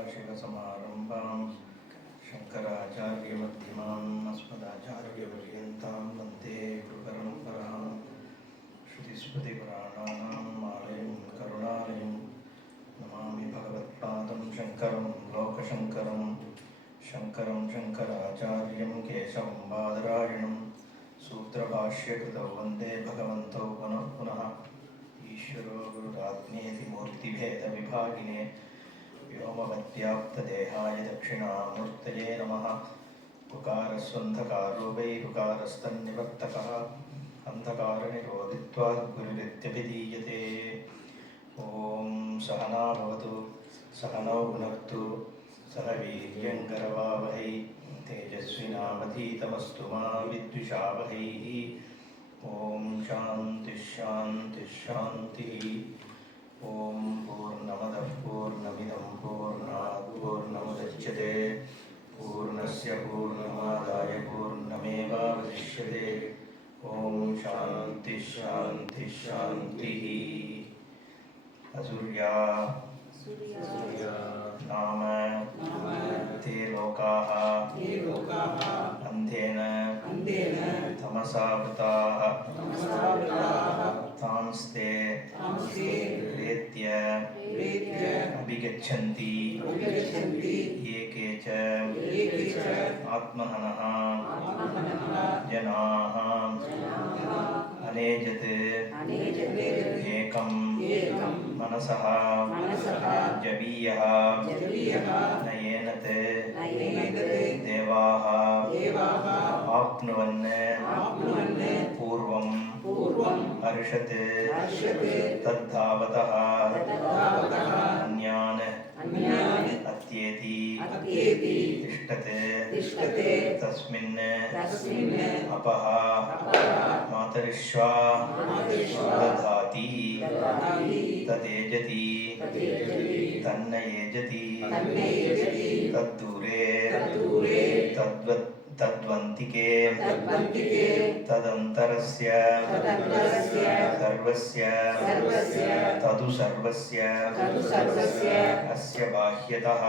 सदाशिवसमारम्भां शङ्कराचार्यमध्यमाम् अस्मदाचार्यपर्यन्तां वन्दे गुरुपरम्परां श्रुतिस्मृतिपुराणानाम् आलयं करुणालयं नमामि भगवत्पादं शङ्करं लोकशङ्करं शङ्करं शङ्कराचार्यं केशवं बादरायणं सूत्रभाष्यकृतौ वन्दे भगवन्तौ पुनः पुनः ईश्वरो गुरुरात्मेति मूर्तिभेदविभागिने व्योमवद्व्याप्तदेहाय दक्षिणामूर्तये नमः। उकारस्वन्धकारो वै उकारस्तन्निवर्तकः अन्धकारनिरोधित्वात् गुरुरित्यभिधीयते। ॐ सहना भवतु सहनौ भुनक्तु सह वीर्यङ्करवावहै तेजस्विनावधीतमस्तु मा विद्विषावहैः। ॐ शान्तिः शान्तिः शान्तिः। ॐ पूर्णमदः पूर्णमिदं पूर्णात् पूर्णमुदच्यते पूर्णस्य पूर्णमादाय पूर्णमेवावशिष्यते। ॐ शान्तिः शान्तिः शान्तिः। असुर्या नाम ते लोकाः अन्धेन तमसावृताः तांस्ते प्रेत्य अभिगच्छन्ति ये केच आत्मनः जनाः अनेजत् एकं मनसः जवीयः नयेनते देवाः आप्नुवन् पूर्वम् अर्षत् तद्धावतः अन्यान् अत्येति तिष्ठते तस्मिन् अपः मातरिश्वा दधाति तदेजति तन्न येजति तद्दूरे तद्वन्तिके तदन्तरस्य सर्वस्य तदु सर्वस्य अस्य बाह्यतः।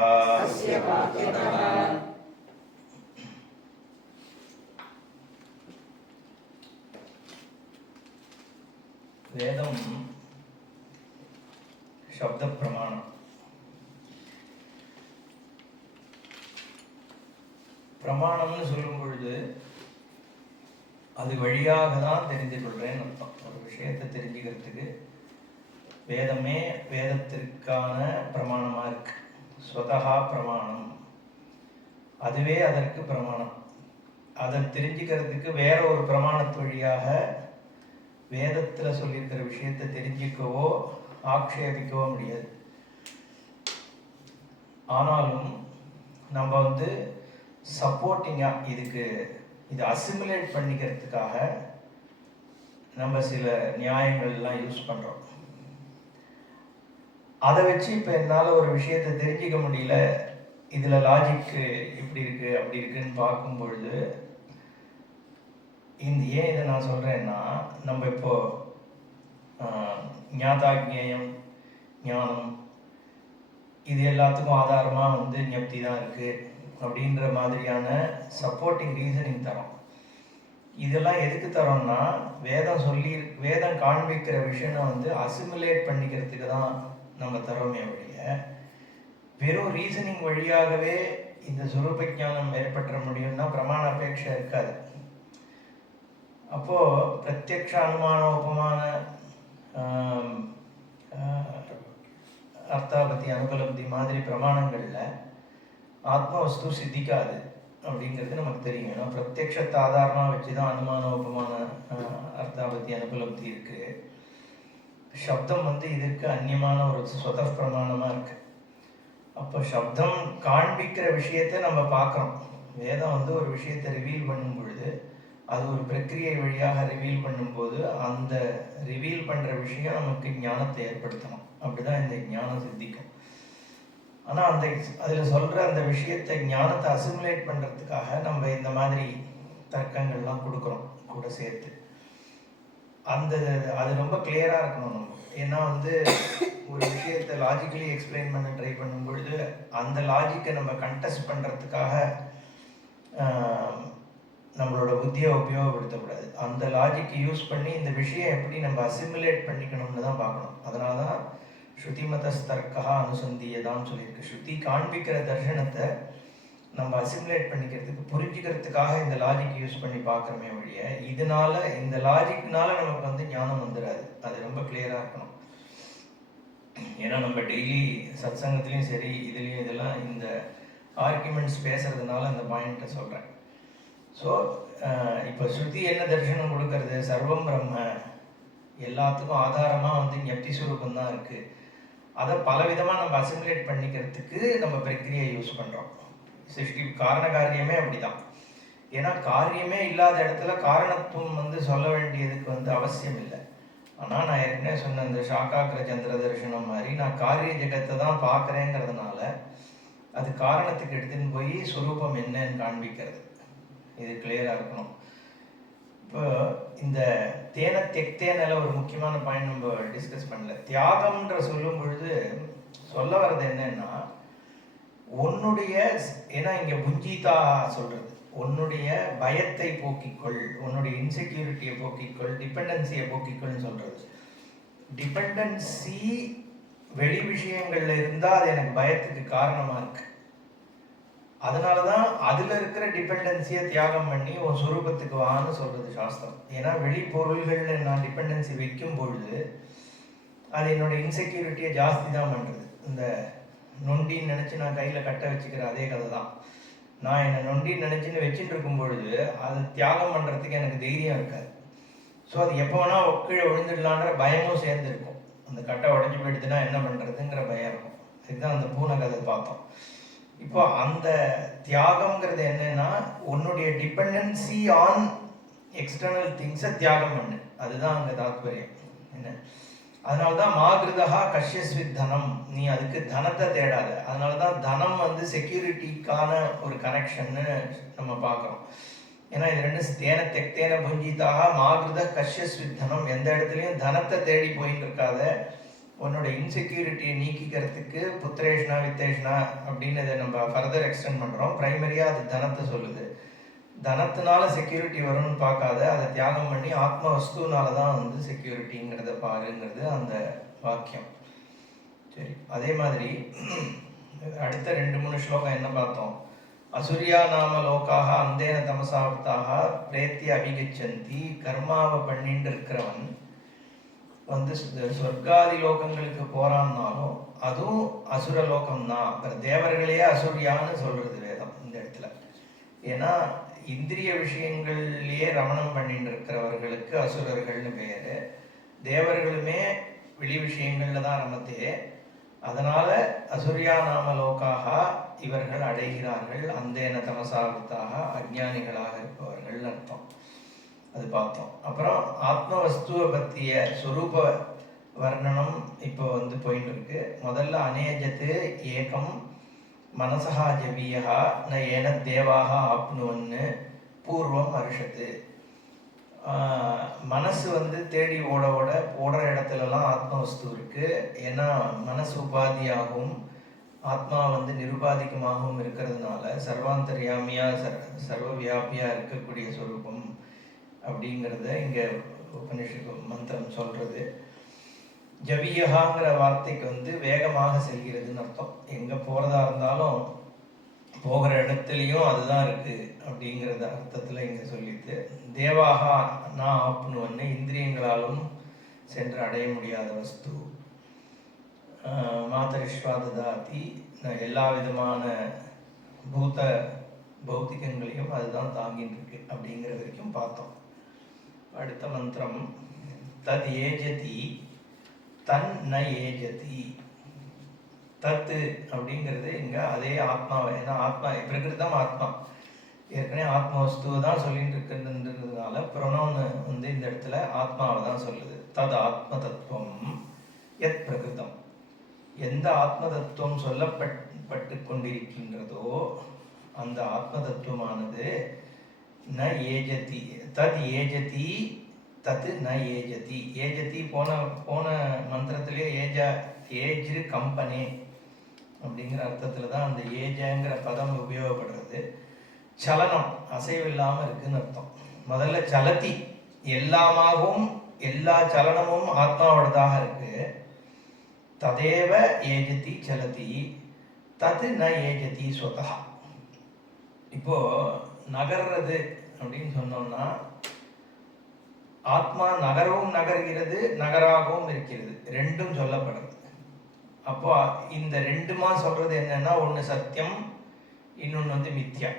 वेदं शब्द प्रमाणम பிரமாணம்னு சொல்லும் பொழுது அது வழியாக தான் தெரிந்து கொள்றேன்னு அர்த்தம். ஒரு விஷயத்தை தெரிஞ்சுக்கிறதுக்கு வேதமே வேதத்திற்கான பிரமாணமாக இருக்கு. ஸ்வதஹா பிரமாணம், அதுவே அதற்கு பிரமாணம். அதை தெரிஞ்சுக்கிறதுக்கு வேற ஒரு பிரமாணத்து வழியாக வேதத்தில் சொல்லியிருக்கிற விஷயத்தை தெரிஞ்சுக்கவோ ஆக்ஷேபிக்கவோ முடியாது. ஆனாலும் நம்ம சப்போர்ட்டிங்காக இது அசிமுலேட் பண்ணிக்கிறதுக்காக நம்ம சில நியாயங்கள்லாம் யூஸ் பண்ணுறோம். அதை வச்சு இப்போ என்னால் ஒரு விஷயத்தை தெரிஞ்சிக்க முடியல, இதில் லாஜிக்கு இப்படி இருக்குது அப்படி இருக்குன்னு பார்க்கும் பொழுது ஏன் இதை நான் சொல்கிறேன்னா, நம்ம இப்போது ஞாதாக்ஞேயம் ஞானம் இது எல்லாத்துக்கும் ஆதாரமாக ஞப்தி தான் இருக்குது அப்படின்ற மாதிரியான சப்போர்ட்டிங் ரீசனிங் தரோம். இதெல்லாம் எதுக்கு தரோம்னா, வேதம் காண்பிக்கிற விஷயம் அசிமுலேட் பண்ணிக்கிறதுக்கு தான் நம்ம தரோமே ஒழிய வெறும் ரீசனிங் வழியாகவே இந்த சுரூப ஞானம் ஏற்பற்ற முடியும்னா பிரமாண அபேட்சை இருக்காது. அப்போது பிரத்யக்ஷ அனுமான உபமான அர்த்தாபத்தி அனுபலப்தி மாதிரி பிரமாணங்களில் ஆத்மவஸ்து சித்திக்காது அப்படிங்கிறது நமக்கு தெரியும். ஏன்னா பிரத்யக்ஷத்தை ஆதாரமாக வச்சு தான் அனுமான உபமான அர்த்தாபத்தி அனுபலப்தி இருக்குது. சப்தம் இதற்கு அந்நியமான ஒரு ஸ்வத பிரமாணமாக இருக்குது. அப்போ சப்தம் காண்பிக்கிற விஷயத்தை நம்ம பார்க்குறோம். வேதம் ஒரு விஷயத்தை ரிவீல் பண்ணும் பொழுது அது ஒரு பிரக்கிரியை வழியாக ரிவீல் பண்ணும்போது அந்த ரிவீல் பண்ணுற விஷயம் நமக்கு ஞானத்தை ஏற்படுத்தணும். அப்படிதான் இந்த ஞானம் சித்திக்கும். ஆனால் அதில் சொல்கிற அந்த விஷயத்தை ஞானத்தை அசிமுலேட் பண்ணுறதுக்காக நம்ம இந்த மாதிரி தர்க்கங்கள்லாம் கொடுக்குறோம் கூட சேர்த்து. அது ரொம்ப கிளியராக இருக்கணும் நம்ம. ஏன்னா ஒரு விஷயத்தை லாஜிக்கலி எக்ஸ்பிளைன் பண்ண ட்ரை பண்ணும் பொழுது அந்த லாஜிக்கை நம்ம கண்டெஸ்ட் பண்ணுறதுக்காக நம்மளோட புத்தியை உபயோகப்படுத்தக்கூடாது. அந்த லாஜிக்கை யூஸ் பண்ணி இந்த விஷயம் எப்படி நம்ம அசிமுலேட் பண்ணிக்கணும்னு தான் பார்க்கணும். அதனால தான் ஸ்ருதிமதஸ்தர்க்கா அனுசந்தியதான்னு சொல்லியிருக்கு. ஸ்ருதி காண்பிக்கிற தர்சனத்தை நம்ம அசிமுலேட் பண்ணிக்கிறதுக்கு புரிஞ்சுக்கிறதுக்காக இந்த லாஜிக் யூஸ் பண்ணி பார்க்குறமே வழிய இதனால இந்த லாஜிக்னால நமக்கு வந்து ஞானம் வந்துடாது. அது ரொம்ப கிளியராக இருக்கணும். ஏன்னா நம்ம டெய்லி சத்சங்கத்துலேயும் சரி இதுலேயும் இதெல்லாம் இந்த ஆர்குமெண்ட்ஸ் பேசுறதுனால அந்த பாயிண்ட்டை சொல்கிறேன். ஸோ இப்போ ஸ்ருதி என்ன தரிசனம் கொடுக்கறது? சர்வம் பிரம்ம, எல்லாத்துக்கும் ஆதாரமாக வந்து ஞப்தி சுரூபம் தான் இருக்குது. அதை பல விதமாக நம்ம அசிமுலேட் பண்ணிக்கிறதுக்கு நம்ம பிரக்ரியை யூஸ் பண்ணுறோம். சிருஷ்டி காரண காரியமே அப்படிதான். ஏன்னா காரியமே இல்லாத இடத்துல காரணத்துவம் வந்து சொல்ல வேண்டியதுக்கு வந்து அவசியம் இல்லை. ஆனால் நான் ஏற்கனவே சொன்ன இந்த சாக்காக்கிர சந்திர தரிசனம் மாதிரி நான் காரிய ஜெகத்தை தான் பார்க்குறேங்கிறதுனால அது காரணத்துக்கு எடுத்துன்னு போய் சுரூபம் என்னன்னு காண்பிக்கிறது. இது கிளியராக இருக்கணும். இப்போ இந்த தேன தெக்தேனில் ஒரு முக்கியமான பாயிண்ட் நம்ம டிஸ்கஸ் பண்ணல. தியாகம்ன்ற சொல்லும் பொழுது சொல்ல வர்றது என்னன்னா உன்னுடைய, ஏன்னா இங்கே புஞ்சிதா சொல்றது உன்னுடைய பயத்தை போக்கிக்கொள், உன்னுடைய இன்செக்யூரிட்டியை போக்கிக்கொள், டிபெண்டன்சியை போக்கிக்கொள்னு சொல்றது. டிபெண்டன்சி வெளி விஷயங்கள்ல இருந்தால் அது எனக்கு பயத்துக்கு காரணமா இருக்கு. அதனால தான் அதில் இருக்கிற டிபெண்டன்சியை தியாகம் பண்ணி உன் சுரூபத்துக்கு வான்னு சொல்றது சாஸ்திரம். ஏன்னா வெளி பொருள்களில் நான் டிபெண்டன்சி வைக்கும் பொழுது அது என்னோட இன்செக்யூரிட்டியை ஜாஸ்தி தான் பண்ணுறது. இந்த நொண்டின்னு நினச்சி நான் கையில் கட்ட வச்சுக்கிற அதே கதை தான். நான் என்னை நொண்டின்னு நினச்சின்னு வச்சுட்டு இருக்கும் பொழுது அது தியாகம் பண்ணுறதுக்கு எனக்கு தைரியம் இருக்காது. ஸோ அது எப்போ வேணால் கீழே விழுந்துடலான்ற பயமும் சேர்ந்துருக்கும். அந்த கட்டை உடஞ்சி போயிடுதுன்னா என்ன பண்ணுறதுங்கிற பயம் இருக்கும். இதுதான் அந்த பூனை கதை பார்த்தோம். இப்போ அந்த தியாகம்ங்கிறது என்னன்னா உன்னுடைய டிபெண்டன்சி ஆன் எக்ஸ்டர்னல் திங்ஸை தியாகம் பண்ணு. அதுதான் அங்கே தாத்பரியம் என்ன. அதனால தான் மாகிருதா கஷ்யஸ்வித் தனம், நீ அதுக்கு தனத்தை தேடாத. அதனால தான் தனம் வந்து செக்யூரிட்டிக்கான ஒரு கனெக்ஷன்னு நம்ம பார்க்குறோம். ஏன்னா இது ரெண்டு தேன தெக்தேன புஞ்சிதாக மாகிருத கஷ்யஸ்வித் தனம். எந்த இடத்துலையும் தனத்தை தேடி போயின்னு இருக்காத. உன்னோட இன்செக்யூரிட்டியை நீக்கிக்கிறதுக்கு புத்திரேஷ்னா வித்தேஷ்னா அப்படின்னு இதை நம்ம ஃபர்தர் எக்ஸ்டெண்ட் பண்ணுறோம். ப்ரைமரியாக அது தனத்தை சொல்லுது. தனத்தினால செக்யூரிட்டி வரும்னு பார்க்காத, அதை தியாகம் பண்ணி ஆத்ம வஸ்துனால தான் வந்து செக்யூரிட்டிங்கிறத பாருங்கிறது அந்த வாக்கியம். சரி, அதே மாதிரி அடுத்த 2-3 ஸ்லோகம் என்ன பார்த்தோம்? அசுரியா நாம லோக்காக அந்தேன தமசாப்தாக பிரேத்திய அபிகச்சந்தி. கர்மாவை பண்ணிட்டு இருக்கிறவன் வந்து சொர்க்காதி லோகங்களுக்கு போறான்னாலும் அதுவும் அசுர லோகம்தான். அப்புறம் தேவர்களையே அசுரியான்னு சொல்றது வேதம் இந்த இடத்துல. ஏன்னா இந்திரிய விஷயங்கள்லயே ரமணம் பண்ணிட்டு இருக்கிறவர்களுக்கு அசுரர்கள்னு பேரு. தேவர்களுமே வெளி விஷயங்கள்ல தான் ரமத்தே. அதனால அசுரியா நாம லோக்காக இவர்கள் அடைகிறார்கள். அந்தேன தமசாவித்தாக அஜ்ஞானிகளாக இருப்பவர்கள் அர்த்தம். அது பார்த்தோம். அப்புறம் ஆத்ம வஸ்துவை பற்றிய சொரூப வர்ணனம் இப்போ வந்து போயிட்டு இருக்கு. முதல்ல அநேஜத்து ஏகம் மனசா ஜபியா ந ஏன தேவாக ஆப்னுவன்னு பூர்வம் அருஷத்து. மனசு வந்து தேடி ஓடுற இடத்துலலாம் ஆத்ம வஸ்து இருக்கு. ஏன்னா மனசு உபாதியாகவும் ஆத்மா வந்து நிருபாதிகமாகவும் இருக்கிறதுனால சர்வாந்தர்யாமியா சர்வ வியாபியா இருக்கக்கூடிய சொரூபம் அப்படிங்கிறத இங்கே உபனிஷத்து மந்திரம் சொல்கிறது. ஜவியகாங்கிற வார்த்தைக்கு வந்து வேகமாக செல்கிறதுன்னு அர்த்தம். எங்கே போகிறதா இருந்தாலும் போகிற இடத்துலையும் அதுதான் இருக்குது அப்படிங்கிறத அர்த்தத்தில் இங்கே சொல்லிட்டு, தேவாகா நான் ஆப்னுவன்னு இந்திரியங்களாலும் சென்று அடைய முடியாத வஸ்து. மாதரிஷ்வா ததாதி, எல்லா விதமான பௌத்திகங்களையும் அதுதான் தாங்கிட்டு இருக்கு அப்படிங்கிற வரைக்கும் பார்த்தோம். அடுத்த மந்திரம் தத் ஏஜதி தன் ந ஏஜதி. தத்து அப்படிங்கிறது இங்க அதே ஆத்மாவை, ஏன்னா ஆத்மா பிரகிருதம் ஆத்மா ஏற்கனவே ஆத்ம வஸ்துவை தான் சொல்லிட்டு இருக்கிறதுன்றதுனால ப்ரொனவுன் வந்து இந்த இடத்துல ஆத்மாவை தான் சொல்லுது. தது ஆத்ம தத்துவம் எத் பிரகிருதம். எந்த ஆத்ம தத்துவம் சொல்லப்பட்டு கொண்டிருக்கின்றதோ அந்த ஆத்ம தத்துவமானது ந ஏஜதி தத் ஏஜதி தத்து ந ஏஜதி. ஏஜதி போன போன மந்திரத்திலே ஏஜ்ரு கம்பனே அப்படிங்கிற அர்த்தத்தில் தான் அந்த ஏஜங்கிற பதம் உபயோகப்படுறது. சலனம் அசைவில்லாமல் இருக்குன்னு அர்த்தம். முதல்ல சலத்தி, எல்லாமாகவும் எல்லா சலனமும் ஆத்மாவோடதாக இருக்கு. ததேவ ஏஜதி சலதி தத்து ந ஏஜதி ஸ்வதா. இப்போ நகர்றது அப்படின்னு சொன்னோம்னா ஆத்மா நகரவும் நகர்கிறது, நகராகவும் இருக்கிறது, ரெண்டும் சொல்லப்படுறது. அப்போ இந்த ரெண்டுமா சொல்றது என்னன்னா, ஒன்று சத்தியம், இன்னொன்று வந்து மித்யா.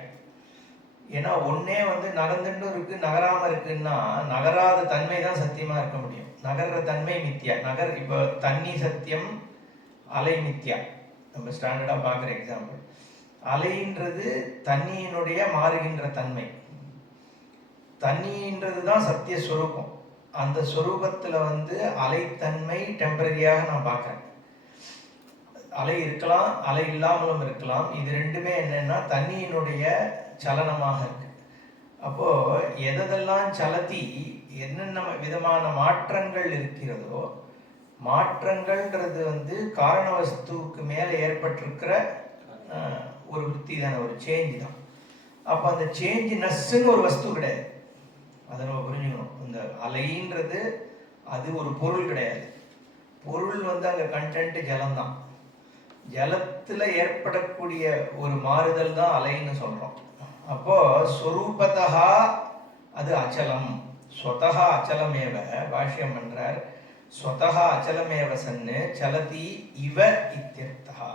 ஏன்னா ஒன்னே வந்து நகர்ந்துட்டு இருக்கு, நகராம இருக்குன்னா நகராத தன்மை தான் சத்தியமா இருக்க முடியும். நகர்ற தன்மை மித்யா. இப்போ தண்ணி சத்தியம், அலை மித்யா. நம்ம ஸ்டாண்டர்டா பார்க்குற எக்ஸாம்பிள், அலைன்றது தண்ணியினுடைய மாறுகின்ற தன்மை. தண்ணின்றது தான் சத்திய ஸ்வரூபம். அந்த ஸ்வரூபத்தில் வந்து அலைத்தன்மை டெம்பரரியாக நான் பார்க்குறேன். அலை இருக்கலாம், அலை இல்லாமலும் இருக்கலாம். இது ரெண்டுமே என்னன்னா தண்ணியினுடைய சலனமாக இருக்கு. அப்போ எதெல்லாம் சலத்தி, என்னென்ன விதமான மாற்றங்கள் இருக்கிறதோ, மாற்றங்கள்ன்றது வந்து காரண வஸ்துவுக்கு மேலே ஏற்பட்டிருக்கிற ஒரு விற்பி தானே, ஒரு சேஞ்ச் தான். அப்போ அந்த சேஞ்சினஸ்ன்னு ஒரு வஸ்து கிடையாது. அதை நம்ம புரிஞ்சுக்கணும். இந்த அலைன்றது அது ஒரு பொருள் கிடையாது. பொருள் வந்து அங்கே கண்டென்ட் ஜலம்தான். ஜலத்தில் ஏற்படக்கூடிய ஒரு மாறுதல் தான் அலைன்னு சொல்கிறோம். அப்போ ஸ்வரூபத்தா அது அச்சலம், ஸ்வதா அச்சலமேவ. பாஷ்யம் பண்றார், ஸ்வதா அச்சலமேவ சன்னு சலதி இவ இத்தியர்த்தா.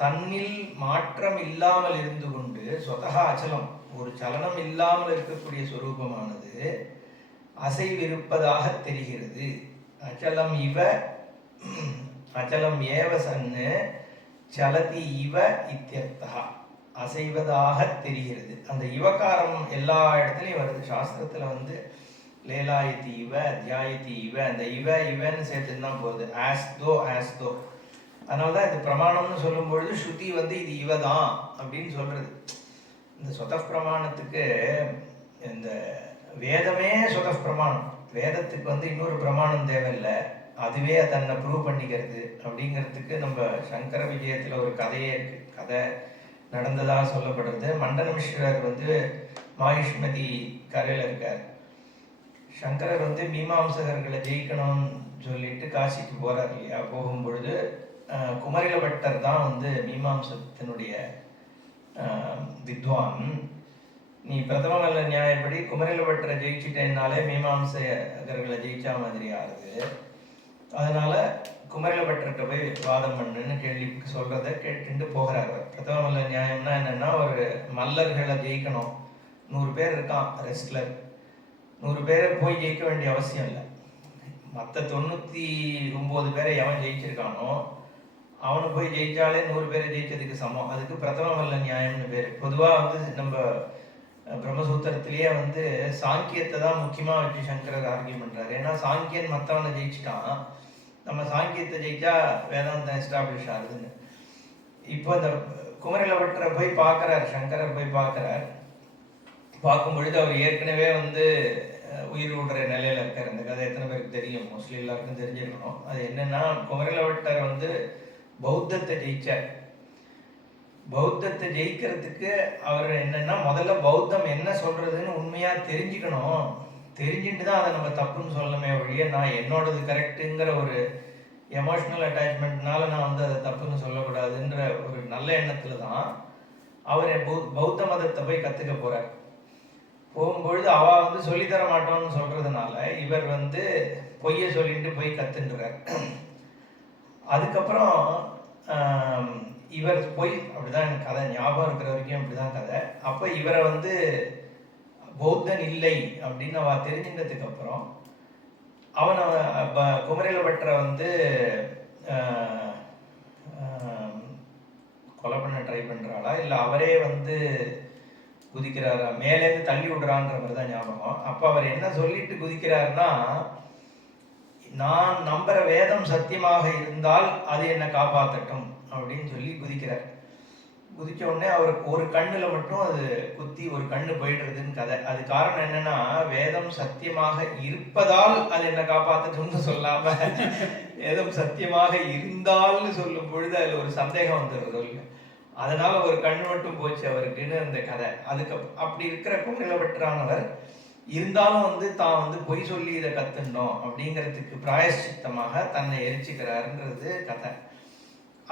தன்னில் மாற்றம் இல்லாமல் இருந்து கொண்டு ஸ்வதா அச்சலம், ஒரு சலனம் இல்லாமல் இருக்கக்கூடிய ஸ்வரூபமானது அசைவிருப்பதாக தெரிகிறது. அச்சலம் இவ அச்சலம் ஏவ சன்னு சலதி இவ இத்தியர்த்தா, அசைவதாக தெரிகிறது. அந்த இவகாரம் எல்லா இடத்துலையும் வருது. சாஸ்திரத்தில் வந்து லேலாயத்தி இவ, அத்தியாயத்தி இவ, அந்த இவன்னு சேர்த்துன்னு தான் போகுது. ஆஸ்தோ. அதனால தான் இது பிரமாணம்னு சொல்லும் பொழுது ஸ்ருதி வந்து இது இவதான் அப்படின்னு சொல்றது. இந்த சொதப் பிரமாணத்துக்கு இந்த வேதமே சொதப் பிரமாணம். வேதத்துக்கு வந்து இன்னொரு பிரமாணம் தேவையில்லை, அதுவே தன்னை ப்ரூவ் பண்ணிக்கிறது. அப்படிங்கிறதுக்கு நம்ம சங்கர விஜயத்தில் ஒரு கதையே இருக்கு. கதை நடந்ததாக சொல்லப்படுறது. மண்டன மிஸ்ரர் வந்து மாயுஷ்மதி கரையில் இருக்கார். சங்கரர் வந்து மீமாம்சகர்களை ஜெயிக்கணும்னு சொல்லிட்டு காசிக்கு போறார் இல்லையா. போகும்பொழுது குமரில பட்டர் தான் வந்து மீமாம்சத்தினுடைய வித்வான். நீ பிரதம நல்ல நியாயப்படி குமரில பட்டரை ஜெயிச்சுட்டேன்னாலே மீமாம்சகர்களை ஜெயிச்சா மாதிரி ஆகுது. அதனால குமரில பட்டர்கிட்ட போய் வாதம் பண்ணுன்னு கேள்வி சொல்றதை கேட்டுட்டு போகிறாரு. பிரதம நல்ல நியாயம்னா என்னன்னா, ஒரு மல்லர்களை ஜெயிக்கணும், 100 பேர் இருக்கான் ரெஸ்லர், 100 பேரை போய் ஜெயிக்க வேண்டிய அவசியம் இல்லை. மற்ற 99 பேரை எவன் ஜெயிச்சிருக்கானோ அவனை போய் ஜெயிச்சாலே 100 பேரை ஜெயிச்சதுக்கு சமம். அதுக்கு பிரதம வல்ல நியாயம்னு பேர். பொதுவாக வந்து நம்ம பிரம்மசூத்திரத்திலேயே வந்து சாங்கியத்தை தான் முக்கியமாக வச்சு சங்கரர் ஆர்கியூ பண்ணுறாரு. ஏன்னா சாங்கியன் மற்றவனை ஜெயிச்சுட்டான், நம்ம சாங்கியத்தை ஜெயிச்சா வேதாந்தம் எஸ்டாப்ளிஷ் ஆகுதுன்னு. இப்போ இந்த குமரில பட்டரை போய் பார்க்குறார் சங்கரர், போய் பார்க்குறார். பார்க்கும் பொழுது அவர் ஏற்கனவே வந்து உயிர் விடுற நிலையில இருக்கார். இந்த கதை எத்தனை பேருக்கு தெரியும்? மோஸ்ட்லி எல்லாருக்கும் தெரிஞ்சிருக்கணும். அது என்னன்னா, குமரில பட்டர் வந்து பௌத்தத்தை ஜெயிச்சார். பௌத்தத்தை ஜெயிக்கிறதுக்கு அவர் என்னன்னா, முதல்ல பௌத்தம் என்ன சொல்றதுன்னு உண்மையா தெரிஞ்சுக்கணும். தெரிஞ்சுட்டு தான் அதை நம்ம தப்புன்னு சொல்லணுமே ஒழிய, நான் என்னோடது கரெக்டுங்கிற ஒரு எமோஷனல் அட்டாச்மெண்ட்னால நான் வந்து அதை தப்புன்னு சொல்லக்கூடாதுன்ற ஒரு நல்ல எண்ணத்துல தான் அவர் பௌத்த மதத்தை போய் கத்துக்க போறார். போகும்பொழுது அவ வந்து சொல்லித்தர மாட்டோம்னு சொல்றதுனால இவர் வந்து பொய்ய சொல்லிட்டு போய் கத்துன்றார். அதுக்கப்புறம் இவர் போய், அப்படிதான் எனக்கு கதை ஞாபகம் இருக்கிற வரைக்கும் அப்படிதான் கதை. அப்போ இவரை வந்து பௌத்தன் இல்லை அப்படின்னு அவ தெரிஞ்சுக்கிறதுக்கு அப்புறம் அவனை குமரில பட்டரை வந்து கொலை பண்ண ட்ரை பண்றாளா இல்லை அவரே வந்து குதிக்கிறாரா, மேலேருந்து தள்ளி விடுறான்ற மாதிரி தான் ஞாபகம். அப்போ அவர் என்ன சொல்லிட்டு குதிக்கிறாருன்னா, நான் நம்புற வேதம் சத்தியமாக இருந்தால் அது என்னை காப்பாற்றட்டும் அப்படின்னு சொல்லி குதிக்கிறார். குதிச்ச உடனே அவருக்கு ஒரு கண்ணுல மட்டும் அது குத்தி ஒரு கண்ணு போயிடுறதுன்னு கதை. அது காரணம் என்னன்னா, வேதம் சத்தியமாக இருப்பதால் அது என்ன காப்பாத்துட்டும்னு சொல்லாம வேதம் சத்தியமாக இருந்தால்னு சொல்லும் பொழுது அதுல ஒரு சந்தேகம் வந்துடுறது. அதனால ஒரு கண்ணு மட்டும் போச்சு அவருக்குன்னு அந்த கதை. அதுக்கு அப்படி இருக்கிறக்கும் நிலவற்றானவர் இருந்தாலும் தான் பொய் சொல்லி இதை கத்துனோம் அப்படிங்கிறதுக்கு பிராயஷ்சித்தமாக தன்னை எரிச்சுக்கிறாருன்றது கதை.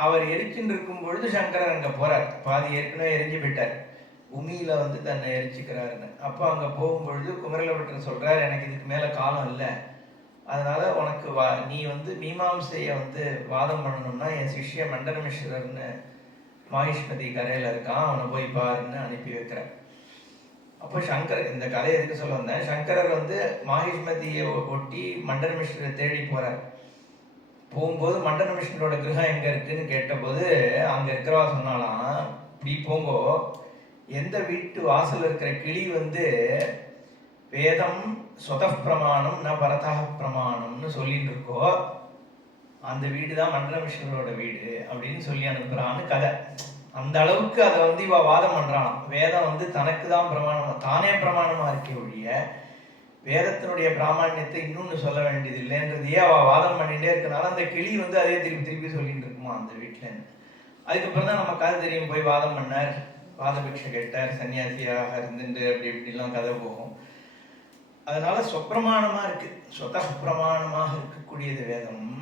அவர் எரிச்சுட்டு இருக்கும் பொழுது சங்கரர் அங்க போறார். பாதி ஏற்கனவே எரிஞ்சு போயிட்டார். பூமியில தன்னை எரிச்சுக்கிறாருன்னு. அப்போ அங்க போகும்பொழுது குமரலபட்டர் சொல்றாரு, எனக்கு இதுக்கு மேல காலம் இல்லை, அதனால உனக்கு நீ மீமாம்சைய வாதம் பண்ணணும்னா என் சிஷ்ய மண்டனமிஸ்வரர்னு மாகிஷ்மதி கரையில இருக்கான், அவனை போய் பாருன்னு அனுப்பி வைக்கிறார். அப்போ சங்கர், இந்த கதையை எதுக்கு சொல்ல வந்தேன், சங்கரர் மாகிஷ்மதியை ஒட்டி மண்டனமிஸ்வரை தேடி போறார். போகும்போது மண்டனமிஸ்வரோட கிரகம் எங்க இருக்குன்னு கேட்டபோது அங்க இருக்கிறவா சொன்னாலாம், இப்படி போங்கோ, எந்த வீட்டு வாசல் இருக்கிற கிளி வேதம் சொத பிரமாணம் ந பரதா பிரமாணம்னு சொல்லிட்டு இருக்கோ, அந்த வீடு தான் மண்டனமிஸ்வரோட வீடு அப்படின்னு சொல்லி அனுப்புறான்னு கதை. அந்த அளவுக்கு அதை இவ வாதம் பண்றான். வேதம் தனக்கு தான் பிரமாணமா, தானே பிரமாணமா இருக்க ஒழிய வேதத்தினுடைய பிராமணியத்தை இன்னொன்னு சொல்ல வேண்டியது இல்லைன்றதையே அவ வாதம் பண்ணிட்டே இருக்கனால அந்த கிளி அதே திருப்பி திருப்பி சொல்லிட்டு இருக்குமா அந்த வீட்டுல. அதுக்கப்புறம் தான் நம்ம கதை தெரியும், போய் வாதம் பண்ணார், வாதபிக்ஷை கேட்டார், சன்னியாசியாக இருந்துட்டு அப்படி இப்படிலாம் கதை போகும். அதனால சொப்பிரமாணமா இருக்கு, சொத பிரமாணமாக இருக்கக்கூடியது வேதம்.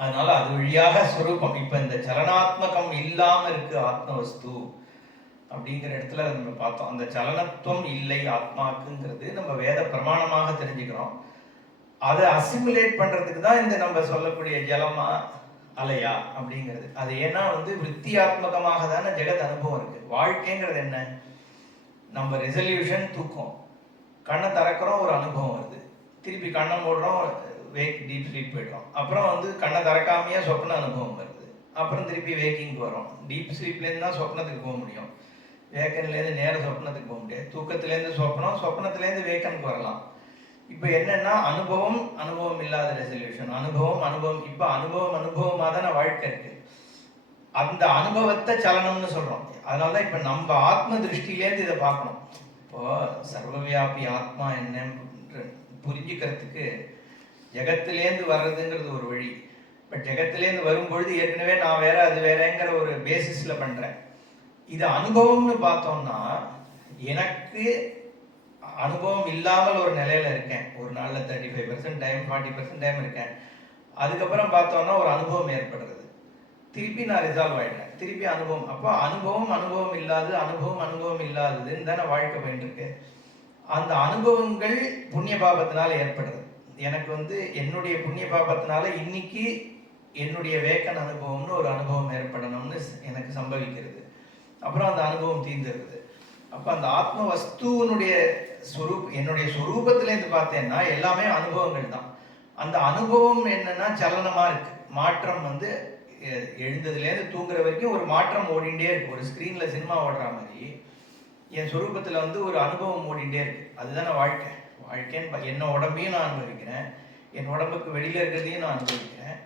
அதனால அது வழியாக ஸ்வரூபம். இப்ப இந்த சலனாத்மகம் இல்லாம இருக்கு ஆத்மவஸ்து அப்படிங்கிற இடத்துல நம்ம பார்த்தோம். அந்த சலனத்துவம் இல்லை ஆத்மாக்குங்கிறது நம்ம வேத பிரமாணமாக தெரிஞ்சுக்கிறோம். அதை அசிமுலேட் பண்றதுக்கு தான் இந்த நம்ம சொல்லக்கூடிய ஜலமா அலையா அப்படிங்கிறது. அது ஏன்னா விருத்தியாத்மகமாக தானே ஜெகத் அனுபவம் இருக்கு. வாழ்க்கைங்கிறது என்ன, நம்ம ரெசல்யூஷன் தூக்கம், கண்ணை திறக்கிறோம் ஒரு அனுபவம் வருது, திருப்பி கண்ணை மூடுறோம் டீப் ஸ்லீப் போயிடும், அப்புறம் கண்ணை திறக்காமையே சொப்ன அனுபவம் வருது, அப்புறம் திருப்பி வேக்கிங் வரும். டீப் ஸ்லீப்லேருந்து தான் சொப்னத்துக்கு போக முடியும், வேக்கன்லேருந்து நேர சொப்னத்துக்கு போக முடியாது. தூக்கத்திலேருந்து சொப்னம், சொப்னத்திலேருந்து வேக்கனுக்கு வரலாம். இப்போ என்னன்னா அனுபவம் இல்லாத ரெசல்யூஷன், அனுபவம். இப்போ அனுபவமாக தானே வாழ்க்கை இருக்கு. அந்த அனுபவத்தை சலனம்னு சொல்றோம். அதனாலதான் இப்ப நம்ம ஆத்ம திருஷ்டிலேருந்து இதை பார்க்கணும். இப்போ சர்வவியாபி ஆத்மா என்ன புரிஞ்சுக்கிறதுக்கு ஜெகத்திலேருந்து வர்றதுங்கிறது ஒரு வழி. பட் ஜெகத்திலேருந்து வரும்பொழுது ஏற்கனவே நான் வேற அது வேறங்கிற ஒரு பேசிஸ்ல பண்றேன். இது அனுபவம்னு பார்த்தோம்னா, எனக்கு அனுபவம் இல்லாமல் ஒரு நிலையில இருக்கேன், ஒரு நாள்ல 35% டைம் 40% டைம் இருக்கேன். அதுக்கப்புறம் பார்த்தோம்னா ஒரு அனுபவம் ஏற்படுறது, திருப்பி நான் ரிசால்வ் ஆயிடுறேன், திருப்பி அனுபவம். அப்போ அனுபவம் இல்லாது, அனுபவம் இல்லாததுன்னு தானே வாழ்க்கை போயிட்டு இருக்கு. அந்த அனுபவங்கள் புண்ணிய பாபத்தினால ஏற்படுறது. எனக்கு என்னுடைய புண்ணிய பாபத்தினால இன்னைக்கு என்னுடைய வேக்கன் அனுபவம்னு ஒரு அனுபவம் ஏற்படணும்னு எனக்கு சம்பவிக்கிறது. அப்புறம் அந்த அனுபவம் தீர்ந்துருக்குது. அப்போ அந்த ஆத்ம வஸ்துவனுடைய என்னுடைய சொரூபத்திலேருந்து பார்த்தேன்னா எல்லாமே அனுபவங்கள் தான். அந்த அனுபவம் என்னன்னா சலனமா இருக்கு, மாற்றம் எழுந்ததுலேருந்து தூங்குற வரைக்கும் ஒரு மாற்றம் ஓடிண்டே இருக்கு. ஒரு ஸ்க்ரீன்ல சினிமா ஓடுற மாதிரி என் சொரூபத்தில் ஒரு அனுபவம் ஓடிண்டே இருக்கு. அதுதானே வாழ்க்கைன்னு என்ன உடம்பையும் நான் அனுபவிக்கிறேன், என் உடம்புக்கு வெளியில இருக்கிறதையும் நான் அனுபவிக்கிறேன்.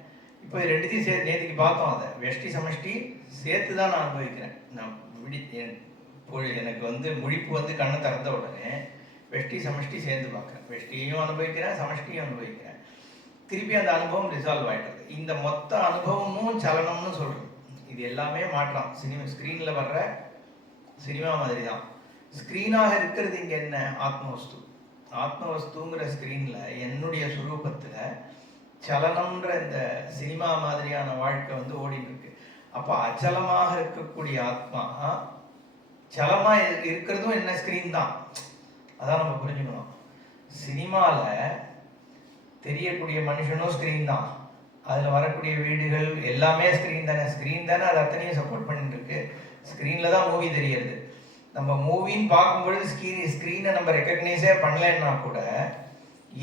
இப்போ ரெண்டுத்தையும் சேர்த்து நேற்றுக்கு பார்த்தோம், அதை வெஷ்டி சமஷ்டி சேர்த்து தான் நான் அனுபவிக்கிறேன். நான் எனக்கு முழிப்பு கண்ணை திறந்த உடனே வெஷ்டி சமஷ்டி சேர்ந்து பார்க்குறேன், வெஷ்டியையும் அனுபவிக்கிறேன், சமஷ்டியும் அனுபவிக்கிறேன். திருப்பி அந்த அனுபவம் ரிசால்வ் ஆயிடுறது. இந்த மொத்த அனுபவமும் சலனம்னு சொல்றோம். இது எல்லாமே மாற்றம். ஸ்கிரீன்ல வர்ற சினிமா மாதிரி தான். ஸ்கிரீனாக இருக்கிறது இங்க என்ன, ஆத்மவஸ்துங்கிற ஸ்கிரீன்ல என்னுடைய சுரூபத்துல சலனம்ன்ற இந்த சினிமா மாதிரியான வாழ்க்கை ஓடிட்டு இருக்கு. அப்ப அச்சலமாக இருக்கக்கூடிய ஆத்மா சலமா இருக்கிறதும் என்ன, ஸ்கிரீன் தான். அதான் நம்ம புரிஞ்சுக்கணும். சினிமால தெரியக்கூடிய மனுஷனும் ஸ்கிரீன் தான், அதுல வரக்கூடிய வீடுகள் எல்லாமே ஸ்கிரீன் தானே. அது அத்தனையும் சப்போர்ட் பண்ணிட்டு இருக்கு. ஸ்கிரீன்ல தான் மூவி தெரியுது. நம்ம மூவின்னு பார்க்கும்பொழுது ஸ்கிரீனை நம்ம ரெக்கக்னைஸே பண்ணலன்னா கூட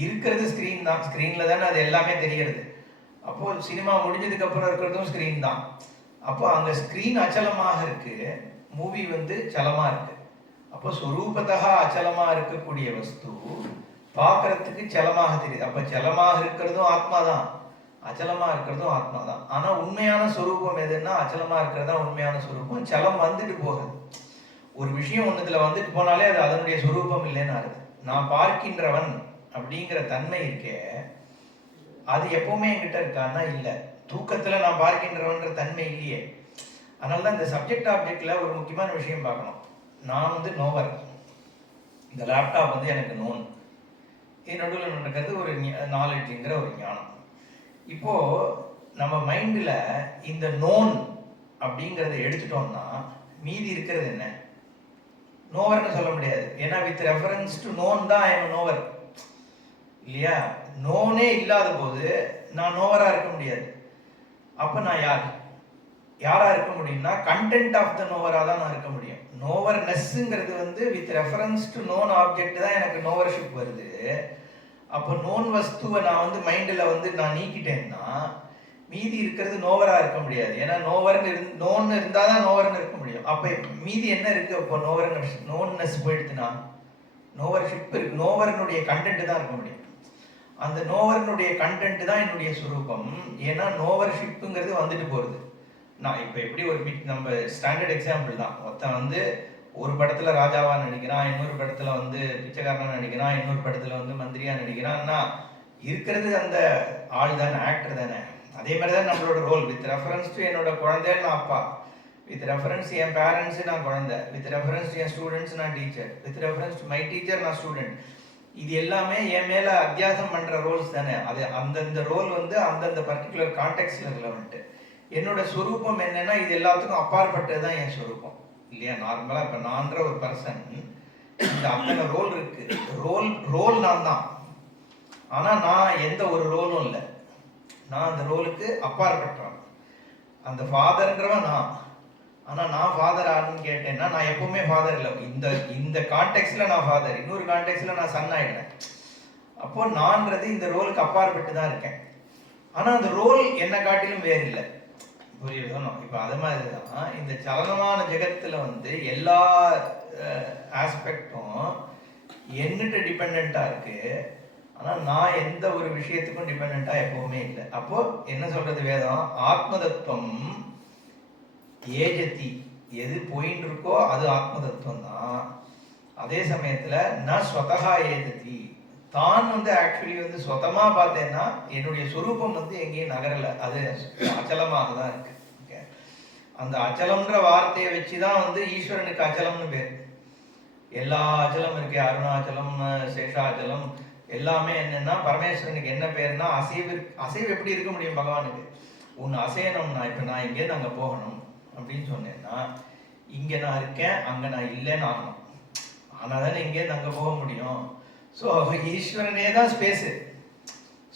இருக்கிறது ஸ்கிரீன் தான், ஸ்கிரீன்ல தானே அது எல்லாமே தெரியுது. அப்போ சினிமா முடிஞ்சதுக்கு அப்புறம் இருக்கிறதும் ஸ்கிரீன் தான். அப்போ அங்க ஸ்கிரீன் அச்சலமாக இருக்கு, மூவி சலமா இருக்கு. அப்போ சொரூபத்தகா அச்சலமா இருக்கக்கூடிய வஸ்து பார்க்கறதுக்கு சலமாக தெரியுது. அப்ப சலமாக இருக்கிறதும் ஆத்மா தான், அச்சலமா இருக்கிறதும் ஆத்மா தான். ஆனா உண்மையான சொரூபம் எதுன்னா அச்சலமா இருக்கிறது தான் உண்மையான சொரூபம். சலம் வந்துட்டு போகுது. ஒரு விஷயம் ஒண்ணுத்துல வந்துட்டு போனாலே அது அதனுடைய சொரூபம் இல்லைன்னு அர்த்தம். நான் பார்க்கின்றவன் அப்படிங்கிற தன்மை இருக்கே, அது எப்பவுமே என்கிட்ட இருக்கான்னா இல்லை. தூக்கத்துல நான் பார்க்கின்றவன்ற தன்மை இல்லையே. அதனாலதான் இந்த சப்ஜெக்ட் ஆப்ஜெக்ட்ல ஒரு முக்கியமான விஷயம் பார்க்கணும். நான் வந்து நோவர், இந்த லேப்டாப் வந்து எனக்கு நோன், நடுவில் நடக்கிறது ஒரு நாலேஜுங்கிற ஒரு ஞானம். இப்போ நம்ம மைண்டில் இந்த நோன் அப்படிங்கிறத எடுத்துட்டோம்னா மீதி இருக்கிறது என்ன? நோவர்னு சொல்ல முடியாது. ஏன்னா வித் ரெஃபரன்ஸ் டு நோன் தான் ஐ எம் நோவர் இல்லையா? நோனே இல்லாத போது நான் நோவரா இருக்க முடியாது. அப்ப நான் யாரா இருக்க முடியும்னா கண்டென்ட் ஆஃப் த நோவரா தான் நான் இருக்க முடியும். நோவர்னஸ்ங்கிறது வந்து with reference to known object தான் எனக்கு நோவர்ஷிப் வருது. அப்போ நோன் வஸ்துவை நான் வந்து மைண்டில் வந்து நான் நீக்கிட்டேன்னா மீதி இருக்கிறது நோவரா இருக்க முடியாது. ஏன்னா நோன்னு இருந்தால் தான் நோவர்னு இருக்க முடியும். அப்போ மீதி என்ன இருக்கு? அப்போ நோன்னஸ் போயிடுதுன்னா நோவர்ஷிப் இருக்கு. நோவரனுடைய கண்டென்ட் தான் இருக்க முடியும். அந்த நோவரனுடைய கண்டென்ட் தான் என்னுடைய சுரூபம். ஏன்னா நோவர்ஷிப்புங்கிறது வந்துட்டு போகிறது. நான் இப்போ எப்படி ஒரு நம்ம ஸ்டாண்டர்ட் எக்ஸாம்பிள் தான். ஒருத்தன் வந்து ஒரு படத்துல ராஜாவா நடிக்கிறான், இன்னொரு படத்துல வந்து பிச்சைக்காரனா நடிக்கிறான், இன்னொரு படத்துல வந்து மந்திரியா நடிக்கிறான்னா இருக்கிறது அந்த ஆள் தானே, ஆக்டர் தானே. அதே மாதிரி தான் நம்மளோட ரோல். வித் ரெஃபரன்ஸ் டு என்னோட குழந்தை நான் அப்பா, வித் ரெஃபரன்ஸ் என் பேரண்ட்ஸ் நான் குழந்தை, வித் ரெஃபரன்ஸ் என் ஸ்டூடெண்ட்ஸ் நான் teacher, with reference to my teacher நான் ஸ்டூடெண்ட். இது எல்லாமே என் மேல அத்தியாசம் பண்ற ரோல்ஸ் தானே. அது அந்தந்த ரோல் வந்து அந்தந்த பர்டிகுலர் கான்டெக்ட்ல ரிலவெண்ட். என்னோட சொரூபம் என்னன்னா இது எல்லாத்துக்கும் அப்பாற்பட்டது தான் என் சொரூபம் இல்லையா? நார்மலா இப்ப நான்ற ஒரு பர்சன், இந்த அத்தனை ரோல் இருக்கு. ரோல் நான் தான். ஆனா நான் எந்த ஒரு ரோலும் இல்லை. நான் அந்த ரோலுக்கு அப்பாற்பட்டவன். அந்த ஃபாதர்ன்றவன் நான். ஆனா நான் ஃபாதர் ஆன்னு கேட்டேன்னா நான் எப்பவுமே ஃபாதர் இல்லை. இந்த கான்டெக்ட்ல நான் ஃபாதர், இன்னொரு கான்டெக்ட்ல நான் சன் ஆயிடுறேன். அப்போ நான்றது இந்த ரோலுக்கு அப்பாற்பட்டு தான் இருக்கேன். ஆனா அந்த ரோல் என்ன காட்டிலும் வேறு இல்லை. புரியுதோ? இப்போ அது மாதிரி தான் இந்த சலனமான ஜெகத்துல வந்து எல்லா ஆஸ்பெக்டும் என்னிட்ட டிபெண்டா இருக்கு. ஆனா நான் எந்த ஒரு விஷயத்துக்கும் டிபெண்டா எப்பவுமே இல்லை. அப்போ என்ன சொல்றது வேதம்? ஆத்ம தத்துவம் ஏஜதி, எது போயின்னு இருக்கோ அது ஆத்ம தத்துவம் தான். அதே சமயத்துல நான் ஸ்வதகா ஏஜதி, தான் வந்து ஆக்சுவலி வந்து சொத்தமா பார்த்தேன்னா என்னுடைய சொரூபம் வந்து எங்கேயும் நகரல, அது அச்சலமாக தான் இருக்கு. அந்த அச்சலம்ன்ற வார்த்தையை வச்சுதான் வந்து ஈஸ்வரனுக்கு அச்சலம்னு பேர். எல்லா அச்சலம் இருக்கு, அருணாச்சலம், சேஷாச்சலம் எல்லாமே. என்னன்னா பரமேஸ்வரனுக்கு என்ன பேருனா அசைவு எப்படி இருக்க முடியும் பகவானுக்கு? ஒன்று அசையணும்னா, இப்போ நான் இங்கேருந்து அங்கே போகணும் அப்படின்னு சொன்னேன்னா இங்கே நான் இருக்கேன் அங்கே நான் இல்லைன்னு ஆகணும். ஆனால் தானே இங்கேருந்து அங்கே போக முடியும். ஸோ ஈஸ்வரனே தான்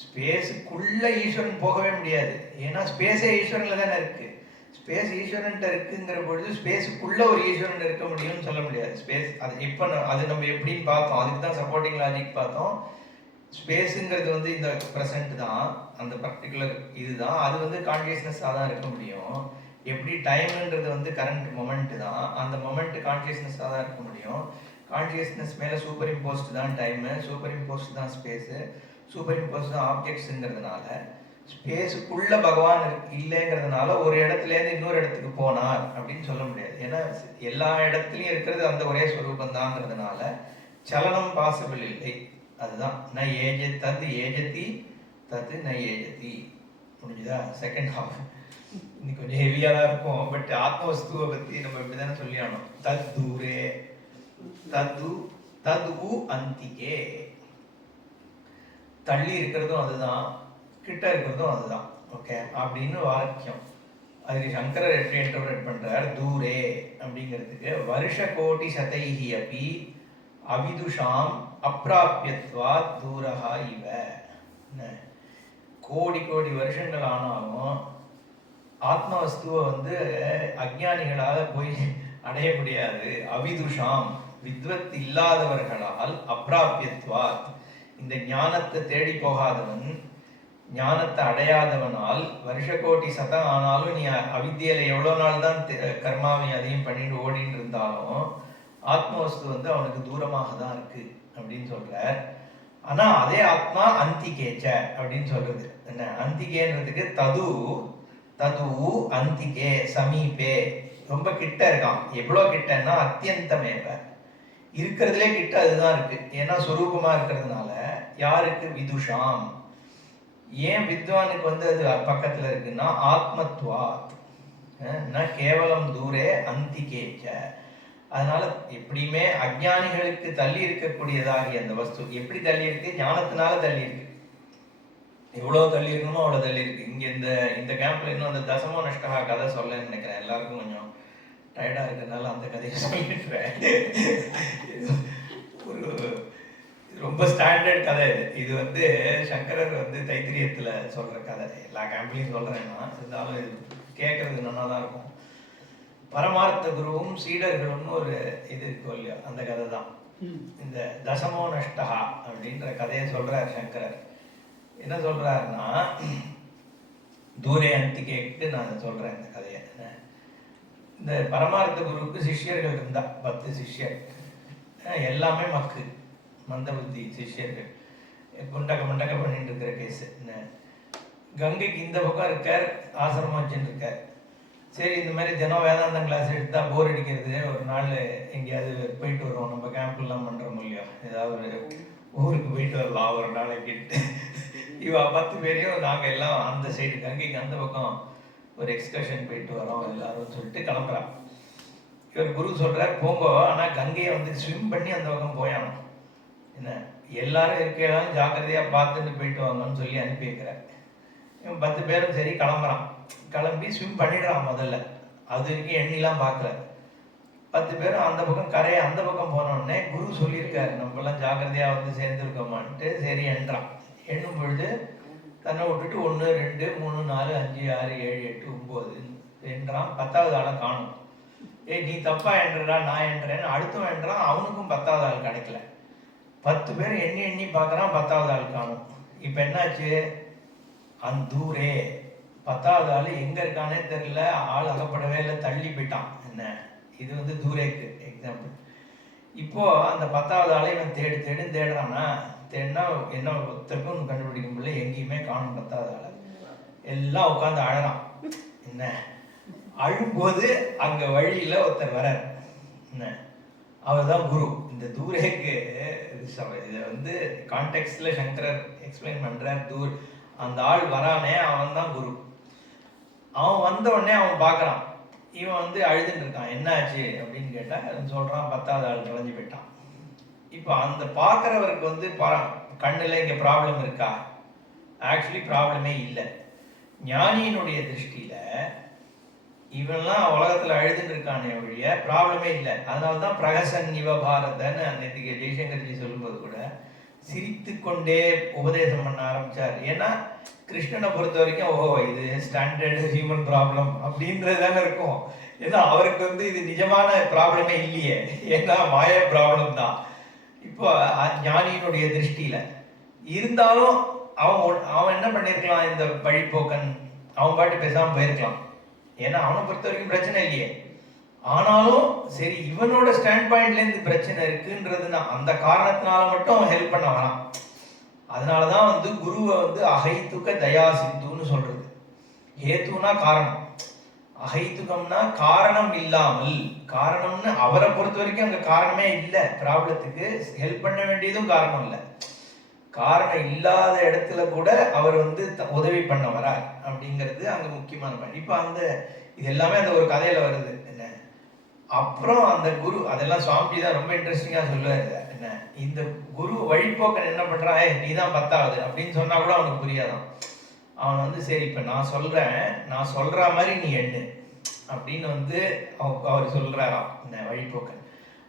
ஸ்பேஸுக்குள்ள ஈஸ்வரன் போகவே முடியாது. ஏன்னா ஸ்பேஸே ஈஸ்வரன்ல தானே இருக்கு. ஸ்பேஸ் ஈஸ்வரன்ட்ட இருக்குங்கிற பொழுது ஸ்பேஸுக்குள்ள ஒரு ஈஸ்வரன் இருக்க முடியும்னு சொல்ல முடியாது. ஸ்பேஸ் அது இப்போ அது நம்ம எப்படின்னு பார்த்தோம். அதுக்கு தான் சப்போர்ட்டிங் லாஜிக் பார்த்தோம். ஸ்பேஸுங்கிறது வந்து இந்த ப்ரெசன்ட் தான், அந்த பர்டிகுலர் இதுதான். அது வந்து கான்ஷியஸ்னஸாக தான் இருக்க முடியும். எப்படி டைம்ன்றது வந்து கரண்ட் மொமெண்ட் தான், அந்த மொமெண்ட் கான்ஷியஸ்னஸாக தான் இருக்க முடியும். கான்ஷியஸ்னஸ் மேலே சூப்பர் இம்போஸ்ட் தான் டைமு, சூப்பர் இம்போஸ்ட் தான் ஸ்பேஸு, சூப்பர் இம்போஸ்ட் தான் ஆப்ஜெக்ட்ஸுங்கிறதுனால ஸ்பேஸுக்குள்ள பகவான் இல்லைங்கிறதுனால ஒரு இடத்துலேருந்து இன்னொரு இடத்துக்கு போனார் அப்படின்னு சொல்ல முடியாது. ஏன்னா எல்லா இடத்துலையும் இருக்கிறது அந்த ஒரே ஸ்வரூபம் தாங்கிறதுனால சலனம் பாசிபிள் இல்லை. அதுதான் ந தத்து ஏஜதி தத்து ந ஏஜதி. முடிஞ்சுதா? செகண்ட் ஹாஃப் இன்னைக்கு கொஞ்சம் ஹெவியாக தான் இருக்கும். பட் ஆத்மவஸ்துவை பற்றி நம்ம இப்படி தானே சொல்லி ஆனோம். தத் தூரே தது அந்திகே. தள்ளி இருக்கிறதும் அதுதான், கிட்ட இருக்கிறதும் அதுதான். ஓகே அப்படின்னு வாக்கியம். அதுக்கு சங்கரர் எப்படி இன்டர்பிரேட் பண்றார்? தூரே அப்படிங்கிறதுக்கு வருஷ கோட்டி சதைஹி அபி அவிதுஷாம் அப்ராப்யத்வா தூரஹா இவ. கோடி கோடி வருஷங்கள் ஆனாலும் ஆத்மவஸ்துவை வந்து அஜ்ஞானிகளால போய் அடைய முடியாது. அவிதுஷாம், வித்வத் இல்லாதவர்களால், அப்ராப்யத்வாத், இந்த ஞானத்தை தேடி போகாதவன், ஞானத்தை அடையாதவனால் வருஷ கோட்டி சதம் ஆனாலும் நீ அவித்தியில எவ்வளோ நாள் தான் கர்மாவையும் அதையும் பண்ணிட்டு ஓடின்னு இருந்தாலும் ஆத்மவஸ்து வந்து அவனுக்கு தூரமாக தான் இருக்கு அப்படின்னு சொல்ற. ஆனா அதே ஆத்மா அந்திகேச்ச அப்படின்னு சொல்றது என்ன, அந்திகேன்றதுக்கு தது தது அந்திகே சமீபே, ரொம்ப கிட்ட இருக்கான். எவ்வளவு கிட்டன்னா அத்தியந்தமேவ, இருக்கிறதுலே கிட்ட அதுதான் இருக்கு. ஏன்னா சொரூபமா இருக்கிறதுனால. யாருக்கு? விதுஷாம். ஏன் வித்வானுக்கு அது பக்கத்துல இருக்குன்னா ஆத்மத்வாத் கேவலம் தூரே அந்திகேச்ச. அதனால எப்படியுமே அஜ்ஞானிகளுக்கு தள்ளி இருக்கக்கூடியதாகிய அந்த வஸ்து எப்படி தள்ளி இருக்கு? ஞானத்தினால தள்ளி இருக்கு. எவ்வளவு தள்ளி இருக்கணுமோ அவ்வளவு தள்ளி இருக்கு. இங்க இந்த கேம்ப்ல இன்னும் அந்த தசமோ நஷ்டா கதை சொல்லன்னு நினைக்கிறேன். எல்லாருக்கும் கொஞ்சம் டயர்டா இருக்கிறதுனால அந்த கதையை சொல்லிடுறேன். ஒரு ரொம்ப ஸ்டாண்டர்ட் கதை இது. இது சங்கரர் தைத்திரியத்துல சொல்ற கதை. எல்லா கேம்ப்லையும் சொல்றேன்னா, இருந்தாலும் இது கேட்கறது நல்லா தான் இருக்கும். பரமார்த்த குருவும் சீடர்களும்னு ஒரு இது இருக்கும் இல்லையா, அந்த கதை தான் இந்த தசமோ நஷ்டா அப்படின்ற கதையை சொல்றார் சங்கரர். என்ன சொல்றாருன்னா, தூரே அந்திகேக்கு நான் சொல்றேன் இந்த கதையை. இந்த பரமார்த்த குருவுக்கு சிஷ்யர்கள் இருந்தா 10 சிஷ்யர். எல்லாமே மக்கு மந்த புத்தி சிஷ்யர்கள். முண்டக்க பண்ணிட்டு இருக்கிற கேஸ். கங்கைக்கு இந்த பக்கம் இருக்கார், ஆசிரமம் வச்சுட்டு இருக்கார். சரி, இந்த மாதிரி தினம் வேதாந்தம் கிளாஸ் எடுத்தா போர் அடிக்கிறது, ஒரு நாள் எங்கேயாவது போயிட்டு வருவோம். நம்ம கேம்ப்லாம் பண்றோம் இல்லையா, ஏதாவது ஒரு ஊருக்கு போயிட்டு வரலாம் ஒரு நாளைக்கு. இவ 10 பேரையும் நாங்க எல்லாம் அந்த சைடு கங்கைக்கு அந்த பக்கம் ஒரு எக்ஸ்கர்ஷன் போயிட்டு வரோம் எல்லாரும் சொல்லிட்டு கிளம்புறான். இவர் குரு சொல்றார், போங்க, ஆனா கங்கையை ஸ்விம் பண்ணி அந்த பக்கம் போயானோம். என்ன, எல்லாரும் இருக்கலாம் ஜாக்கிரதையா பார்த்துட்டு போயிட்டு வாங்கன்னு சொல்லி அனுப்பி வைக்கிறார். இவன் 10 பேரும் சரி கிளம்புறான். கிளம்பி ஸ்விம் பண்ணிடுறான் முதல்ல. அது வரைக்கும் எண்ணிலாம் பார்க்கல. 10 பேரும் அந்த பக்கம் கரையை அந்த பக்கம் போனோடனே குரு சொல்லியிருக்காரு, நம்மளாம் ஜாக்கிரதையா சேர்ந்துருக்கோமான்ட்டு. சரி என்றான். எண்ணும் பொழுது தன்னை விட்டுட்டு 1 2 3 4 5 6 7 8 9 என்றான். 10வது ஆளை காணும். நீ தப்பா என்றடா, நான் என்றேன்னு அடுத்தவன் என்றான். அவனுக்கும் 10வது ஆள் கிடைக்கல. 10 பேர் எண்ணி பார்க்கறான், 10வது ஆள் காணும். இப்ப என்னாச்சு? அந்த தூரே 10வது ஆள் எங்க இருக்கானே தெரியல, ஆள் அகப்படவே இல்லை, தள்ளி போயிட்டான். என்ன, இது தூரேக்கு எக்ஸாம்பிள். இப்போ அந்த 10வது ஆளை இவன் தேடுறானா, தேடினா என்ன ஒருத்தருக்கும் கண்டுபிடிக்க முடியல, எங்கேயுமே காணும் 10வது ஆளை. எல்லாம் உட்காந்து அழறான். என்ன, அழும்போது அங்க வழியில ஒருத்தர் வரார். என்ன, அவர் தான் குரு. இந்த தூரேக்கு இதை கான்டெக்ட்ல சங்கரர் எக்ஸ்பிளைன் பண்றார். அந்த ஆள் வரானே, அவன் தான் குரு. அவன் வந்த உடனே அவன் பார்க்கறான், இவன் அழுதுன்னு இருக்கான். என்ன ஆச்சு அப்படின்னு கேட்டா சொல்றான், 10வது ஆள் தொலைஞ்சு போயிட்டான். இப்போ அந்த பார்க்கறவருக்கு கண்ணுல இங்க ப்ராப்ளம் இருக்கா? ஆக்சுவலி ப்ராப்ளமே இல்லை. ஞானியினுடைய திருஷ்டியில இவன்லாம் உலகத்துல அழுதுன்னு இருக்கானே ஒழிய ப்ராப்ளமே இல்லை. அதனால்தான் பிரகசன் இவ பாரதன்னு அன்னைக்கு ஜெய்சங்கர்ஜி சொல்லும்போது கூட சிரித்து கொண்டே உபதேசம் பண்ண ஆரம்பிச்சார். ஏன்னா கிருஷ்ணனை பொறுத்த வரைக்கும் ஓஹோ இது ஸ்டாண்டர்ட் ஹியூமன் ப்ராப்ளம் அப்படின்றது தானே இருக்கும். ஏன்னா அவருக்கு இது நிஜமான ப்ராப்ளமே இல்லையே, ஏன்னா மாய ப்ராப்ளம் தான். இப்போ ஞானியினுடைய திருஷ்டியில இருந்தாலும் அவன் என்ன பண்ணிருக்கலாம், இந்த வழிபோக்கன் அவன் பாட்டு பேசாம போயிருக்கலாம். ஏன்னா அவனை பொறுத்த வரைக்கும் பிரச்சனை இல்லையே. ஆனாலும் சரி, இவனோட ஸ்டாண்ட் பாயிண்ட்ல இருந்து பிரச்சனை இருக்குன்றது அந்த காரணத்தினால மட்டும் அவன் ஹெல்ப் பண்ண வரான். அதனாலதான் குருவை அகைத்துக்க தயா சிந்துன்னு சொல்றது. ஹேத்துனா காரணம், அகைத்துக்கம்னா காரணம் இல்லாமல். காரணம்னு அவரை பொறுத்த வரைக்கும் அங்க காரணமே இல்லை. ப்ராப்ளத்துக்கு ஹெல்ப் பண்ண வேண்டியதும் காரணம் இல்லை. காரணம் இல்லாத இடத்துல கூட அவர் உதவி பண்ண வரார் அப்படிங்கிறது அங்க முக்கியமான. இப்ப இது எல்லாமே அந்த ஒரு கதையில வருது. என்ன, அப்புறம் அந்த குரு அதெல்லாம் சுவாமி தான் ரொம்ப இன்ட்ரெஸ்டிங்கா சொல்லுவாரு. என்ன, இந்த குரு வழிபோக்கன் என்ன பண்றான், நீதான் 10வது அப்படின்னு சொன்னா கூட அவனுக்கு புரியாதான். அவன் சரி இப்ப நான் சொல்ற மாதிரி நீ எண்ணு அப்படின்னு அவர் சொல்றாராம் என்ன வழிபோக்கன்.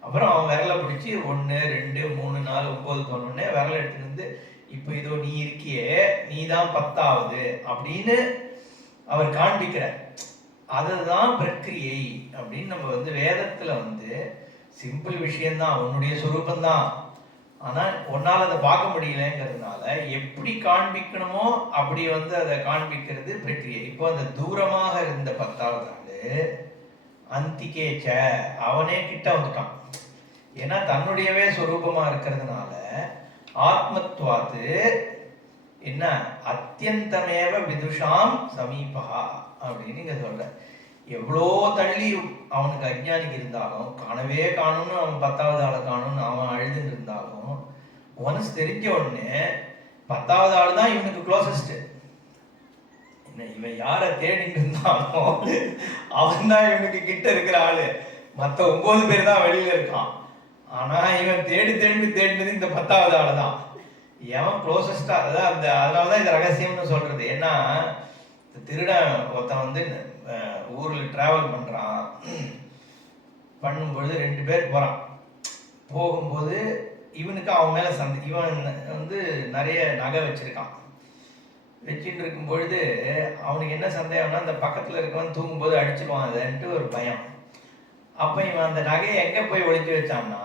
அப்புறம் அவன் விரலை பிடிச்சி 1 2 3 4 9 போனோடனே விரலை எடுத்துட்டு இப்ப இதோ நீ இருக்கியே, நீதான் 10வது அப்படின்னு அவர் காண்பிக்கிறார். அதுதான் பிரக்கிரியை அப்படின்னு நம்ம வேதத்துல சிம்பிள் விஷயம்தான், உன்னுடைய சுரூபந்தான். ஆனா உன்னால அதை பார்க்க முடியலங்கிறதுனால எப்படி காண்பிக்கணுமோ அப்படி அதை காண்பிக்கிறது பிரக்கிரியை. இப்போ அந்த தூரமாக இருந்த 10வது ஆளு அந்திகேச்ச, அவனே கிட்ட வந்துட்டான். ஏன்னா தன்னுடையவே சொரூபமா இருக்கிறதுனால ஆத்மத்வாத்து என்ன அத்தியந்தமேவ விதுஷாம் சமீபா அப்படின்னு இங்க சொல்ற. எவ்வளோ தள்ளி அவனுக்கு அஜ்ஞானிக்கு இருந்தாலும், காணவே காணும்னு அவன் 10வது ஆளை காணும்னு அவன் அழுதுன்னு இருந்தாலும், ஒன்ஸ் தெரிஞ்ச உடனே 10வது ஆள் தான் இவனுக்கு க்ளோசஸ்ட். என்ன இவன் யாரை தேடிட்டு இருந்தாலும் அவன் தான் இவனுக்கு கிட்ட இருக்கிற ஆளு. மற்ற 9 பேர் தான் வெளியில இருக்கான். ஆனா இவன் தேடினது இந்த 10வது ஆளு தான். எவன் க்ளோசஸ்டா அதான் அந்த அதனாலதான் இந்த ரகசியம்னு சொல்றது. ஏன்னா திருடன் ஒருத்தன் வந்து ஊர்ல டிராவல் பண்றான். பண்ணும்பொழுது 2 பேர் போறான். போகும்போது இவனுக்கு அவன் மேல இவன் வந்து நிறைய நகை வச்சிருக்கான். வச்சுட்டு இருக்கும் பொழுது அவனுக்கு என்ன சந்தேகம்னா, அந்த பக்கத்துல இருக்கவன் தூங்கும்போது அடிச்சிருவான் அதுன்ட்டு ஒரு பயம். அப்ப இவன் அந்த நகையை எங்க போய் ஒளிச்சு வச்சான்னா,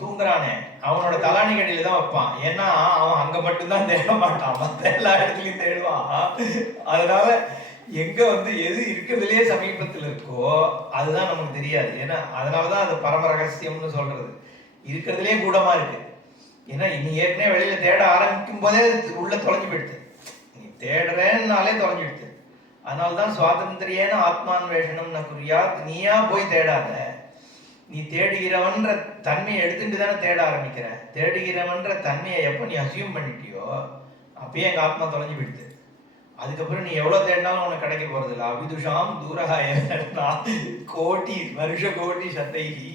தூங்குறானே அவனோட தலாணி கடையில தான் வைப்பான். ஏன்னா அவன் அங்க மட்டும்தான் தேட மாட்டான், மற்ற எல்லா இடத்துலயும் தேடுவான். அதனால எங்க வந்து எது இருக்கிறதுலயே சமீபத்தில் இருக்கோ அதுதான் நமக்கு தெரியாது. ஏன்னா அதனாலதான் அது பரம ரகசியம்னு சொல்றது. இருக்கிறதுலே கூடமா இருக்கு. ஏன்னா நீ ஏற்கனவே வெளியில தேட ஆரம்பிக்கும் போதே உள்ள தொலைஞ்சு போயிடுது. நீ தேடுறேன்னாலே தொலைஞ்சிடுது. அதனால்தான் சுவாதந்திரியேன ஆத்மான்வேஷனம் ந குறியாத். நீயா போய் தேடாத. நீ தேடுகிறவன்ற தன்மையை எடுத்துட்டு தானே தேட ஆரம்பிக்கிற. தேடுகிறவன்ற தன்மையை எப்போ நீ அசியூம் பண்ணிட்டியோ அப்பயே எங்க ஆத்மா தொலைஞ்சு போயிடுது. அதுக்கப்புறம் நீ எவ்வளவு தேடினாலும் உனக்கு கிடைக்க போறது இல்லை. அவிதுஷாம் தூரகாய கோடி வருஷ கோடி சத்தைகி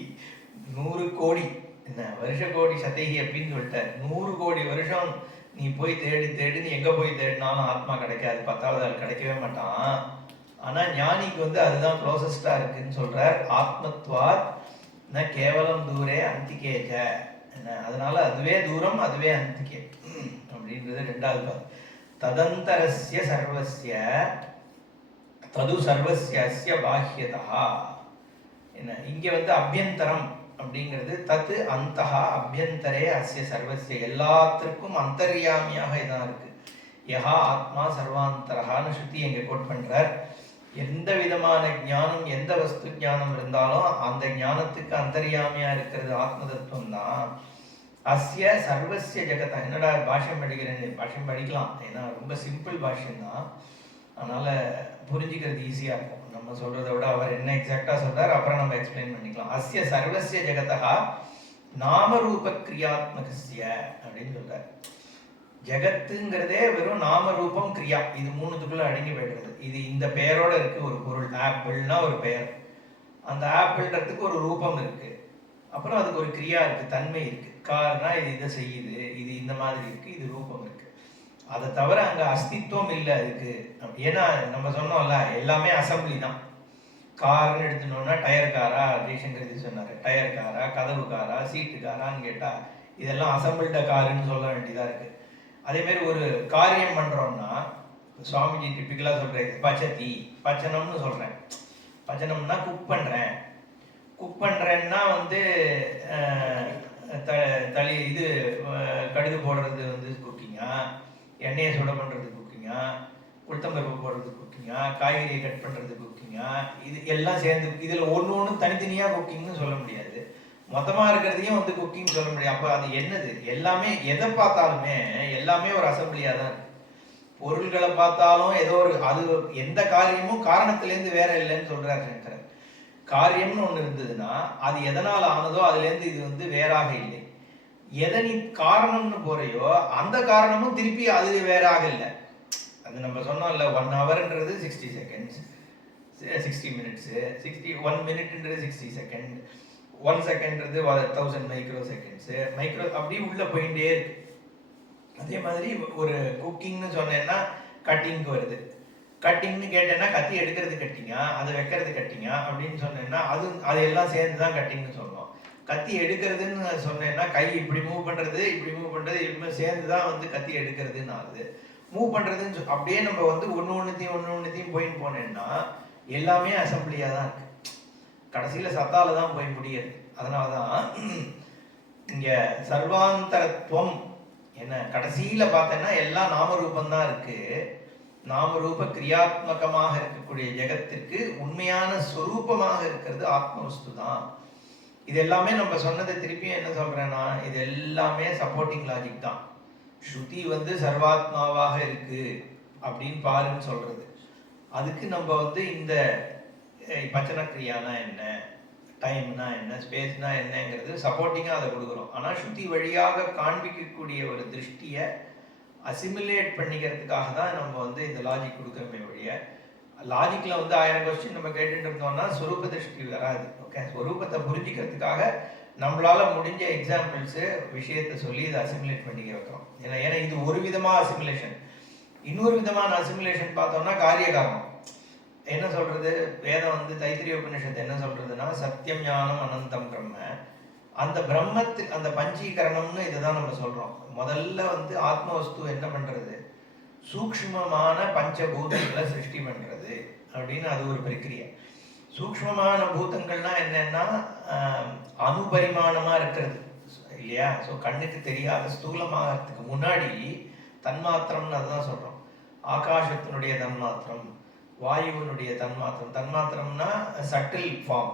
100 கோடி என்ன வருஷ கோடி சத்தைகி அப்படின்னு சொல்லிட்ட. 100 கோடி வருஷம் நீ போய் தேடி நீ எங்க போய் தேடினாலும் ஆத்மா கிடைக்காது. 10வது ஆள் கிடைக்கவே மாட்டான். ஆனா ஞானிக்கு வந்து அதுதான் க்ளோசஸ்டா இருக்குன்னு சொல்றார். ஆத்மத்வாத் ந கேவலம் தூரே அந்திகேஜ என்ன. அதனால அதுவே தூரம், அதுவே அந்திகே அப்படின்றது 2வது பாத். ததந்தரஸ்ய சர்வஸ்ய தது சர்வஸ்ய அஸ்ய பாஹ்யதா என்ன. இங்க வந்து அபியந்தரம் அப்படிங்கிறது தத்து அந்தஹா அபியந்தரே அஸ்ய சர்வஸ்ய, எல்லாத்திற்கும் அந்தர்யாமியாக இதான் இருக்கு. யஹா ஆத்மா சர்வாந்தரஹான்னு ஸ்ருதி எங்க கோட் பண்றார். எந்த விதமான ஞானம், எந்த வஸ்து ஞானம் இருந்தாலும் அந்த ஞானத்துக்கு அந்தர்யாமியா இருக்கிறது ஆத்ம தத்துவம் தான். அஸ்ய சர்வஸ்ய ஜெகதா. என்னடா பாஷ்யம் படிக்கிறேன், பாஷ்யம் படிக்கலாம். ஏன்னா ரொம்ப சிம்பிள் பாஷ்யம் தான். அதனால புரிஞ்சுக்கிறது ஈஸியா இருக்கும். நம்ம சொல்றதை விட அவர் என்ன எக்ஸாக்டா சொல்றாரு அப்புறம் நம்ம எக்ஸ்பிளைன் பண்ணிக்கலாம். அஸ்ய சர்வஸ்ய ஜெகதா நாமரூப கிரியாத்மகஸ்ய அப்படின்னு சொல்றாரு. ஜெகத்துங்கிறதே வெறும் நாம ரூபம் கிரியா, இது 3த்துக்குள்ள அடங்கி போயிடுறது. இது இந்த பெயரோட இருக்கு ஒரு பொருள். ஆப்பிள்னா ஒரு பெயர், அந்த ஆப்பிள்ன்றதுக்கு ஒரு ரூபம் இருக்கு, அப்புறம் அதுக்கு ஒரு கிரியா இருக்கு, தன்மை இருக்கு. கார்னா இது இதை செய்யுது, இது இந்த மாதிரி இருக்கு, இது ரூபம் இருக்கு. அதை தவிர அங்க அஸ்தித்வம் இல்லை அதுக்கு. ஏன்னா நம்ம சொன்னோம்ல எல்லாமே அசம்பிளி தான். கார்னு எடுத்துனோம்னா டயர் காரா, ஜெய்சங்கர் சொன்னாரு, டயர் காரா, கதவு காரா, சீட்டு காரான்னு கேட்டா இதெல்லாம் அசம்பிள்ட காருன்னு சொல்ல வேண்டியதா இருக்கு. அதே மாதிரி ஒரு காரியம் பண்றோம்னா சுவாமிஜி டிப்பிக்கலா சொல்றேன் பச்சதி பச்சனம்னு சொல்றேன். பச்சனம்னா குக் பண்றேன்னா வந்து தளி இது கடுகு போடுறது வந்து குக்கிங்கா, எண்ணெயை சுட பண்றது குக்கிங்கா, உளுத்தம்பருப்பு போடுறது குக்கிங்கா, காய்கறியை கட் பண்றது குக்கிங்கா, இது எல்லாம் சேர்ந்து இதுல ஒண்ணு தனித்தனியா குக்கிங்னு சொல்ல முடியாது. மொத்தமா இருக்கிறதையும் வந்து குக்கிங் சொல்ல முடியாது. அப்ப அது என்னது, எல்லாமே எதை பார்த்தாலுமே எல்லாமே ஒரு அசம்பிளியா தான் இருக்கு. பொருள்களை பார்த்தாலும் ஏதோ ஒரு அது எந்த காரியமும் காரணத்திலேருந்து வேற இல்லைன்னு சொல்றாரு சங்கரர். காரியம்னு ஒண்ணு இருந்ததுன்னா அது எதனால ஆனதோ அதுல இருந்து இது வந்து வேறாக இல்லை. எதை நீ காரணம்னு போறையோ அந்த காரணமும் திருப்பி அது வேறாக இல்லை. அது நம்ம சொன்னோம்ல 1 ஹவர்ன்றது 60 seconds, 60 minutes, 1 மினிட்ன்றது 60 second, 1 செகண்ட்ன்றது 1000 micro seconds, micro அப்படி உள்ள போயிட்டே இருக்கு. அதே மாதிரி ஒரு குக்கிங்னு சொன்னேன்னா கட்டிங்க்கு வருது. கட்டிங்னு கேட்டேன்னா கத்தி எடுக்கிறது கட்டிங்கா, அதை வைக்கிறது கட்டிங்கா அப்படின்னு சொன்னேன்னா அது எல்லாம் சேர்ந்து தான் கட்டிங்னு சொன்னோம். கத்தி எடுக்கிறதுன்னு சொன்னேன்னா கை இப்படி மூவ் பண்றது இப்படி சேர்ந்து தான் வந்து கத்தி எடுக்கிறதுன்னு ஆகுது. மூவ் பண்றதுன்னு அப்படியே நம்ம வந்து ஒன்னொன்னுத்தையும் போனேன்னா எல்லாமே அசம்பிளியா தான் இருக்கு. கடைசியில சத்தால தான் போய் முடியாது. அதனாலதான் இங்க சர்வாந்தரத்துவம் என்ன, கடைசியில பார்த்தேன்னா எல்லாம் நாமரூபம் தான் இருக்கு. நாமரூப கிரியாத்மகமாக இருக்கக்கூடிய ஜெகத்திற்கு உண்மையான ஸ்வரூபமாக இருக்கிறது ஆத்மவஸ்து தான். இது எல்லாமே நம்ம சொன்னதை திருப்பியும் என்ன சொல்றேன்னா, இது எல்லாமே சப்போர்ட்டிங் லாஜிக் தான். ஸ்ருதி வந்து சர்வாத்மாவாக இருக்கு அப்படின்னு பாருன்னு சொல்றது. அதுக்கு நம்ம வந்து இந்த பச்சனக்கிரியானா என்ன, டைம்னா என்ன, ஸ்பேஸ்னா என்னங்கிறது சப்போர்ட்டிங்காக அதை கொடுக்குறோம். ஆனால் ஸ்ருதி வழியாக காண்பிக்கக்கூடிய ஒரு திருஷ்டியை அசிமுலேட் பண்ணிக்கிறதுக்காக தான் நம்ம வந்து இந்த லாஜிக் கொடுக்குறோமே வழிய, லாஜிக்கில் வந்து 1000 கொஸ்டின் நம்ம கேட்டுட்டு இருந்தோம்னா ஸ்வரூப திருஷ்டி வராது. ஓகே, ஸ்வரூபத்தை புரிஞ்சிக்கிறதுக்காக நம்மளால முடிஞ்ச எக்ஸாம்பிள்ஸு விஷயத்தை சொல்லி இதை அசிமுலேட் பண்ணிக்க வைக்கிறோம். ஏன்னா இது ஒரு விதமாக அசிமுலேஷன். இன்னொரு விதமான அசிமுலேஷன் பார்த்தோம்னா காரிய காரணம் என்ன சொல்றது, வேதம் வந்து தைத்திரிய உபநிஷத்து என்ன சொல்றதுன்னா, சத்தியம் ஞானம் அனந்தம் பிரம்ம. அந்த பிரம்மத்துக்கு அந்த பஞ்சீகரணம்னு இதை தான் நம்ம சொல்றோம். முதல்ல வந்து ஆத்ம வஸ்து என்ன பண்றது, சூக்ஷ்மமான பஞ்சபூதங்களை சிருஷ்டி பண்றது அப்படின்னு அது ஒரு பிரக்கிரியை. சூக்ஷ்மமான பூதங்கள்னா என்னன்னா அணுபரிமாணமா இருக்கிறது இல்லையா. ஸோ கண்ணுக்கு தெரியாத ஸ்தூலமாகறதுக்கு முன்னாடி தன்மாத்திரம்னு அதுதான் சொல்றோம். ஆகாசத்தினுடைய தன்மாத்திரம், வாயுவினுடைய தன்மாத்திரம். தன்மாத்திரம்னா சட்டில் ஃபார்ம்.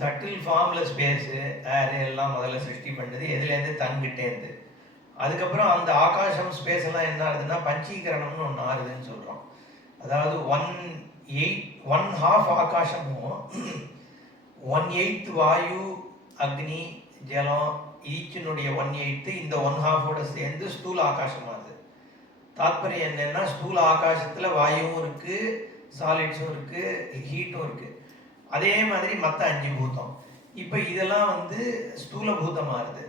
சட்டில் ஃபார்மில் ஸ்பேஸு ஏரு எல்லாம் முதல்ல சிருஷ்டி பண்ணுது. எதுலேருந்து தன்கிட்டேருந்து. அதுக்கப்புறம் அந்த ஆகாசம் ஸ்பேஸ் எல்லாம் என்ன ஆகுதுன்னா பஞ்சீகரணம்னு ஒன்று ஆறுதுன்னு சொல்கிறோம். அதாவது 1/2 ஆகாசமும் 1/8 வாயு அக்னி ஜலம் ஈச்சினுடைய 1/8 இந்த 1/2 சேர்ந்து ஸ்தூல ஆகாசமாகுது. தாத்பரியம் என்னன்னா, ஸ்தூல ஆகாசத்துல வாயுவும் இருக்கு, சாலிட்ஸும் இருக்கு, ஹீட்டும் இருக்கு. அதே மாதிரி மற்ற 5 பூதம். இப்போ இதெல்லாம் வந்து ஸ்தூல பூதமாகுது.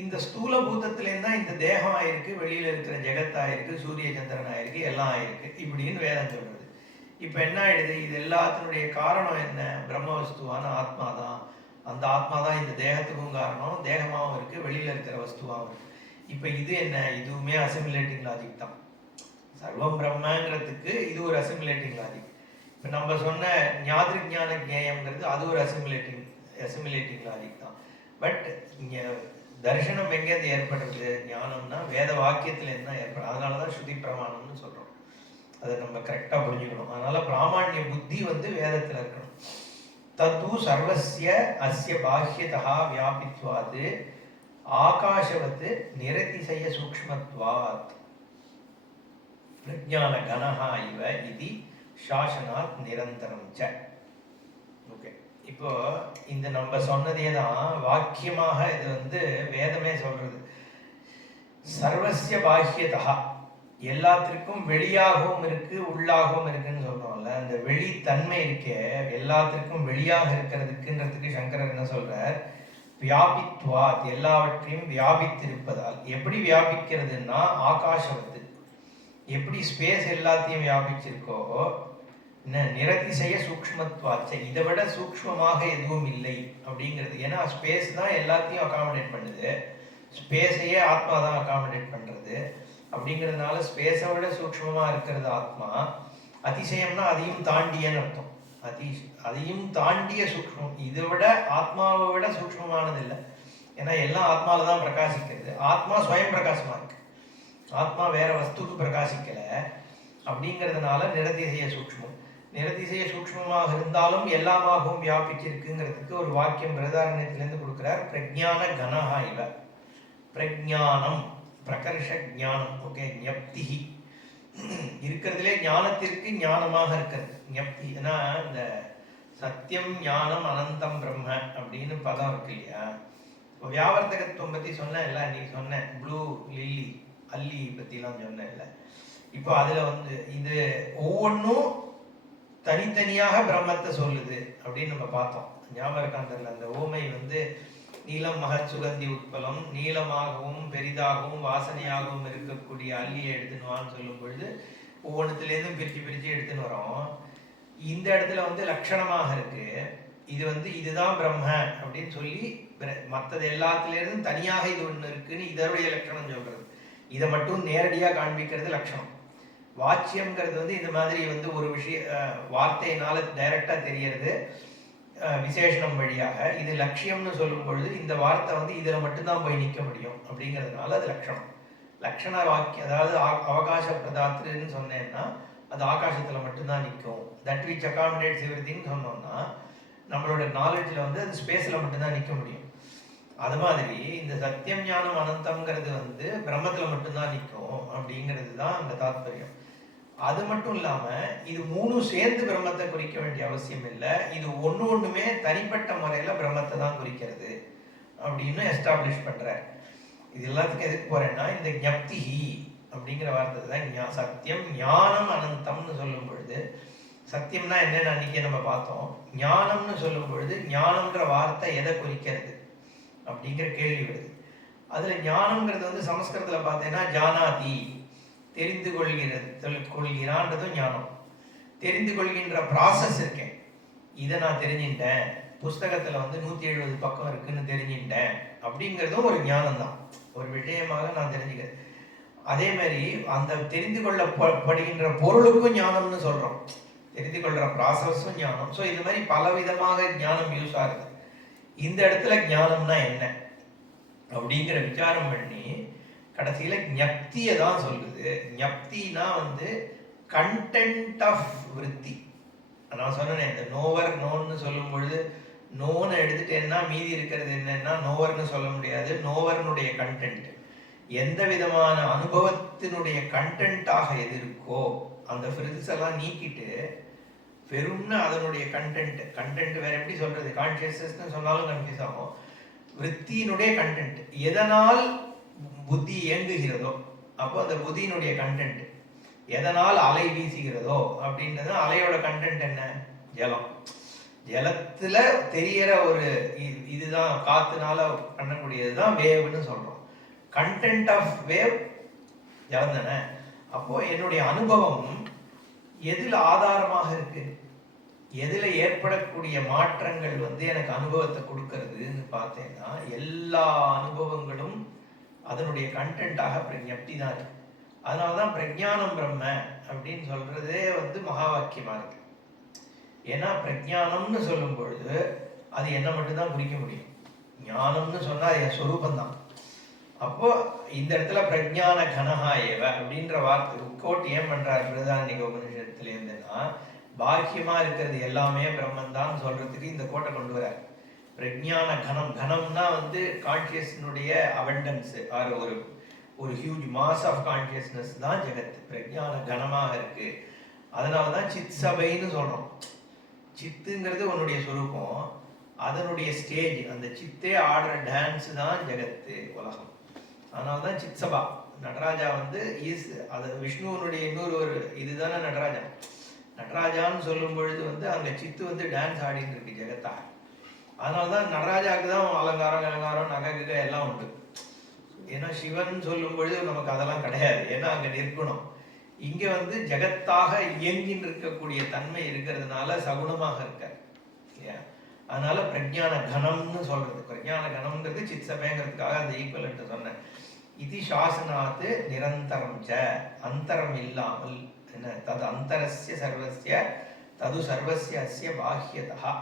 இந்த ஸ்தூல பூதத்துலேருந்து தான் இந்த தேகம் ஆயிருக்கு, வெளியில இருக்கிற ஜெகத் ஆயிருக்கு, சூரிய சந்திரன் ஆயிருக்கு, எல்லாம் ஆயிருக்கு இப்படின்னு வேதம் சொல்றது. இப்போ என்ன ஆயிடுது, இது எல்லாத்தினுடைய காரணம் என்ன, பிரம்மவஸ்துவான ஆத்மா தான். அந்த ஆத்மா தான் இந்த தேகத்துக்கும் காரணம், தேகமாகவும் இருக்கு, வெளியில இருக்கிற வஸ்துவாகவும் இருக்கு. இப்போ இது என்ன, இதுவுமே அசிமுலேட்டிங் லாஜிக் தான். சர்வம் பிரம்மங்கிறதுக்கு இது ஒரு அசிமுலேட்டிங் லாஜிக். இப்போ நம்ம சொன்ன ஞான ஜேயம்ங்கிறது அது ஒரு அசிமுலேட்டிங் லாஜிக் தான். பட் இங்கே தர்சனம் எங்கேருந்து ஏற்படுறது, ஞானம்னா வேத வாக்கியத்தில் என்ன ஏற்படும். அதனால தான் ஸ்ருதி பிரமாணம்னு சொல்கிறோம். அதை நம்ம கரெக்டாக புரிஞ்சுக்கணும். அதனால பிராமணிய புத்தி வந்து வேதத்தில் இருக்கணும். தத்து சர்வஸ்ய அஸ்ய பாஹ்யதா வியாபித்வாது ஆகாஷவத் நிரதிசய சூக்ஷ்மத்வாத் பிரஜான கனஹா இவ இது சாசனாத் நிரந்தரம் ச. ஓகே, இப்போ இந்த நம்ம சொன்னதே தான் வாக்கியமாக இது வந்து வேதமே சொல்றது. சர்வஸ்ய பாஹ்யதா, எல்லாத்திற்கும் வெளியாகவும் இருக்கு உள்ளாகவும் இருக்குன்னு சொல்றோம்ல. அந்த வெளித்தன்மை இருக்கே, எல்லாத்திற்கும் வெளியாக இருக்கிறதுக்குன்றதுக்கு சங்கரர் என்ன சொல்றார், வியாபித்வாத், எல்லாவற்றையும் வியாபித்திருப்பதால். எப்படி வியாபிக்கிறதுன்னா ஆகாசவத்து, எப்படி ஸ்பேஸ் எல்லாத்தையும் வியாபிச்சிருக்கோ, நிரதிசய சூக்ஷ்மத்வாச்ச, இதை விட சூக்ஷ்மமாக எதுவும் இல்லை அப்படிங்கிறது. ஏன்னா ஸ்பேஸ் தான் எல்லாத்தையும் அகாமடேட் பண்ணுது, ஸ்பேஸையே ஆத்மா தான் அகாமடேட் பண்றது. அப்படிங்கிறதுனால ஸ்பேஸை விட சூக்ஷ்மமா இருக்கிறது ஆத்மா. அதிசயம்னா அதையும் தாண்டியன்னு அர்த்தம். அதையும் தாண்டிய சூக்ஷ்மம். இதை விட ஆத்மாவை விட சூக்ஷ்மமானது இல்லை. ஏன்னா எல்லாம் ஆத்மாவில தான் பிரகாசிக்கிறது. ஆத்மா ஸ்வயம் பிரகாசமா இருக்கு, ஆத்மா வேற வஸ்துக்கு பிரகாசிக்கல. அப்படிங்கிறதுனால நிரதிசய சூக்ஷ்மம். நிரதிசய சூக்ஷ்மமாக இருந்தாலும் எல்லாமாகவும் வியாபிச்சிருக்குங்கிறதுக்கு ஒரு வாக்கியம் பிரதாரண்யத்திலேருந்து கொடுக்குறார். பிரஜான கனஹா இவ. பிரஜானம் பிரகர்ஷ ஞானம். ஓகே, ஞப்தி இருக்கிறதுலே ஞானத்திற்கு ஞானமாக இருக்கிறது ஞப்தி. ஏன்னா இந்த சத்தியம் ஞானம் அனந்தம் பிரம்ம அப்படின்னு பதம் இருக்கு இல்லையா. இப்போ வியாவர்த்தகத்துவம் பற்றி சொன்னேன் இல்லை, நீ சொன்னேன் ப்ளூ லில்லி அல்லி பற்றிலாம் சொன்னேன் இல்லை. இப்போ அதில் வந்து இது ஒவ்வொன்றும் தனித்தனியாக பிரம்மத்தை சொல்லுது அப்படின்னு நம்ம பார்த்தோம். ஞாபகம் இருக்காந்தரில் அந்த ஓமை வந்து நீலம் மகத் சுகந்தி உட்பலம், நீளமாகவும் பெரிதாகவும் வாசனையாகவும் இருக்கக்கூடிய அல்லியை எடுத்துனுவான்னு சொல்லும் பொழுது ஒவ்வொன்றுத்துலேருந்தும் பிரித்து எடுத்துன்னு வரோம். இந்த இடத்துல வந்து லட்சணமாக இருக்கு. இது வந்து இதுதான் பிரம்ம அப்படின்னு சொல்லி மற்றது எல்லாத்துலேருந்தும் தனியாக இது ஒன்று இருக்குன்னு இதனுடைய லட்சணம் சொல்றது. இதை மட்டும் நேரடியாக காண்பிக்கிறது லட்சணம். வாச்சியம்ங்கிறது வந்து இந்த மாதிரி வந்து ஒரு விஷய வார்த்தையினால டைரக்டா தெரியறது விசேஷனம் வழியாக. இது லட்சியம்னு சொல்லும் பொழுது இந்த வார்த்தை வந்து இதுல மட்டும்தான் போய் நிற்க முடியும் அப்படிங்கிறதுனால அது லட்சணம். லட்சண வாக்கியம், அதாவது அவகாச பிரதாத்துன்னு சொன்னேன்னா அது ஆகாசத்துல மட்டும்தான் நிற்கும். தட் விச் அகாமடேட்ஸ் எவ்ரிதிங் சொன்னோம்னா நம்மளோட நாலேஜில் வந்து அது ஸ்பேஸில் மட்டும்தான் நிற்க முடியும். அது மாதிரி இந்த சத்தியம் ஞானம் அனந்தம்ங்கிறது வந்து பிரம்மத்தில் மட்டும்தான் நிற்கும் அப்படிங்கிறது தான் அந்த தாத்பரியம். அது மட்டும் இல்லாமல் இது மூணும் சேர்ந்து பிரம்மத்தை குறிக்க வேண்டிய அவசியம் இல்லை. இது ஒன்றுமே தனிப்பட்ட முறையில் பிரம்மத்தை தான் குறிக்கிறது அப்படின்னு எஸ்டாப்ளிஷ் பண்ணுறார். இது எல்லாத்துக்கும் எதுக்கு போகிறேன்னா, இந்த ஞப்திஹி அப்படிங்கிற வார்த்தை தான் சத்தியம் ஞானம் அனந்தம்னு சொல்லும் பொழுது, சத்தியம்னா என்னன்னு அன்றைக்கே நம்ம பார்த்தோம். ஞானம்னு சொல்லும் பொழுது ஞானம்ன்ற வார்த்தை எதை குறிக்கிறது அப்படிங்கிற கேள்வி வருது. அதில் ஞானம்ங்கிறது வந்து சமஸ்கிருதத்தில் பார்த்தீங்கன்னா ஜானாதி, தெரிந்து கொள்கிறான்றதும் ஞானம். தெரிந்து கொள்கின்ற ப்ராசஸ் இருக்கேன், இதை நான் தெரிஞ்சுட்டேன், புஸ்தகத்தில் வந்து 170 பக்கம் இருக்குன்னு தெரிஞ்சுட்டேன் அப்படிங்கிறதும் ஒரு ஞானம் தான், ஒரு விஷயமாக நான் தெரிஞ்சுக்கிறேன். அதே மாதிரி அந்த தெரிந்து கொள்ளப்படுகின்ற பொருளுக்கும் ஞானம்னு சொல்கிறோம், தெரிந்து கொள்கிற ப்ராசஸும் ஞானம். ஸோ இது மாதிரி பலவிதமாக ஞானம் யூஸ் ஆகுது. இந்த இடத்துல ஞானம்னா என்ன அப்படிங்கிற விசாரம் பண்ணி கடைசியில் ஞப்தியை தான் சொல்லுது. ஞப்தினா வந்து கண்டென்ட் ஆஃப் விருத்தி. நான் சொன்னேன், இந்த நோவர் நோன்னு சொல்லும் பொழுது நோன்னு எடுத்துட்டேன்னா மீதி இருக்கிறது என்னன்னா நோவர்னு சொல்ல முடியாது. நோவர்னுடைய கண்டென்ட், எந்த விதமான அனுபவத்தினுடைய கண்டென்ட்டாக எது இருக்கோ அந்த ஃப்ரில்ஸ் எல்லாம் நீக்கிட்டு வெறும்னா அதனுடைய கண்டென்ட் வேற எப்படி சொல்றது, கான்சியஸ்னஸ் சொன்னாலும் கன்ஃபியூஸ் ஆகும். விருத்தியினுடைய கண்டென்ட், எதனால் புத்தி இயங்குகிறதோ அப்போ அந்த புத்தியினுடைய கண்டென்ட், எதனால் அலை வீசுகிறதோ அப்படின்றது அலையோட கண்டென்ட் என்ன, ஜலம். ஜலத்துல தெரியற ஒரு இதுதான், காத்துனால பண்ணக்கூடியது தான் வேவ்னு சொல்றோம். கண்டென்ட் ஆஃப் வேவ் ஜலம் தானே. அப்போ என்னுடைய அனுபவம் எதில் ஆதாரமாக இருக்கு, எதில் ஏற்படக்கூடிய மாற்றங்கள் வந்து எனக்கு அனுபவத்தை கொடுக்கறதுன்னு பார்த்தேன்னா எல்லா அனுபவங்களும் அதனுடைய கண்டென்ட்டாக பிரஜப்தி தான் இருக்கு. அதனால தான் பிரஜானம் பிரம்ம அப்படின்னு சொல்றதே வந்து மகா வாக்கியமா இருக்கு. ஏன்னா பிரஜானம்னு சொல்லும் பொழுது அது என்ன மட்டும்தான் குறிக்க முடியும், ஞானம்னு சொன்னா என் சொரூபந்தான். அப்போ இந்த இடத்துல பிரஜான கனஹா ஏவ அப்படின்ற வார்த்தை கோட் ஏன் பண்றாரு பிரதானிக உபனிஷத்துல இருந்துன்னா, பாக்கியமா இருக்கிறது எல்லாமே பிரம்மன் தான் சொல்றதுக்கு இந்த கோட்டை கொண்டு வர. பிரஜான கனம், கனம்னா வந்து கான்சியஸ்னுடைய அபண்டன்ஸ் ஆர் ஒரு ஹியூஜ் மாஸ் ஆஃப் கான்சியஸ்னஸ் தான் ஜெகத். பிரஜான கனமாக இருக்கு. அதனாலதான் சித் சபைன்னு சொல்றோம். சித்துங்கிறது உன்னுடைய சொரூபம், அதனுடைய ஸ்டேஜ், அந்த சித்தே ஆடுற டான்ஸ் தான் ஜெகத்து உலகம். அதனால்தான் சித் சபா. நடராஜா வந்து அது விஷ்ணுவனுடைய இன்னொரு ஒரு இதுதானே நடராஜா. நடராஜான்னு சொல்லும் பொழுது வந்து அங்க சித்து வந்து டான்ஸ் ஆடிட்டு இருக்கு ஜெகத்தா. அதனால்தான் நடராஜாவுக்கு தான் அலங்காரம் நகை எல்லாம் உண்டு. ஏன்னா சிவன் சொல்லும் பொழுது நமக்கு அதெல்லாம் கிடையாது, ஏன்னா அங்க நிற்கணும். இங்க வந்து ஜெகத்தாக இயங்கின்னு இருக்கக்கூடிய தன்மை இருக்கிறதுனால சகுணமாக இருக்காரு இல்லையா. அதனால பிரஜான கணம்னு சொல்றது, பிரஜான கணம்ங்கிறது சித் சபைங்கிறதுக்காக அந்த ஈக்குவலன்ட் சொன்னேன். இது சாசனாத்து நிரந்தரம் ச, அந்தரம் இல்லாமல் என்ன, தது அந்தரஸ்ய சர்வஸ்ய தது சர்வஸ்ய அஸ்ய பாஹ்யதா.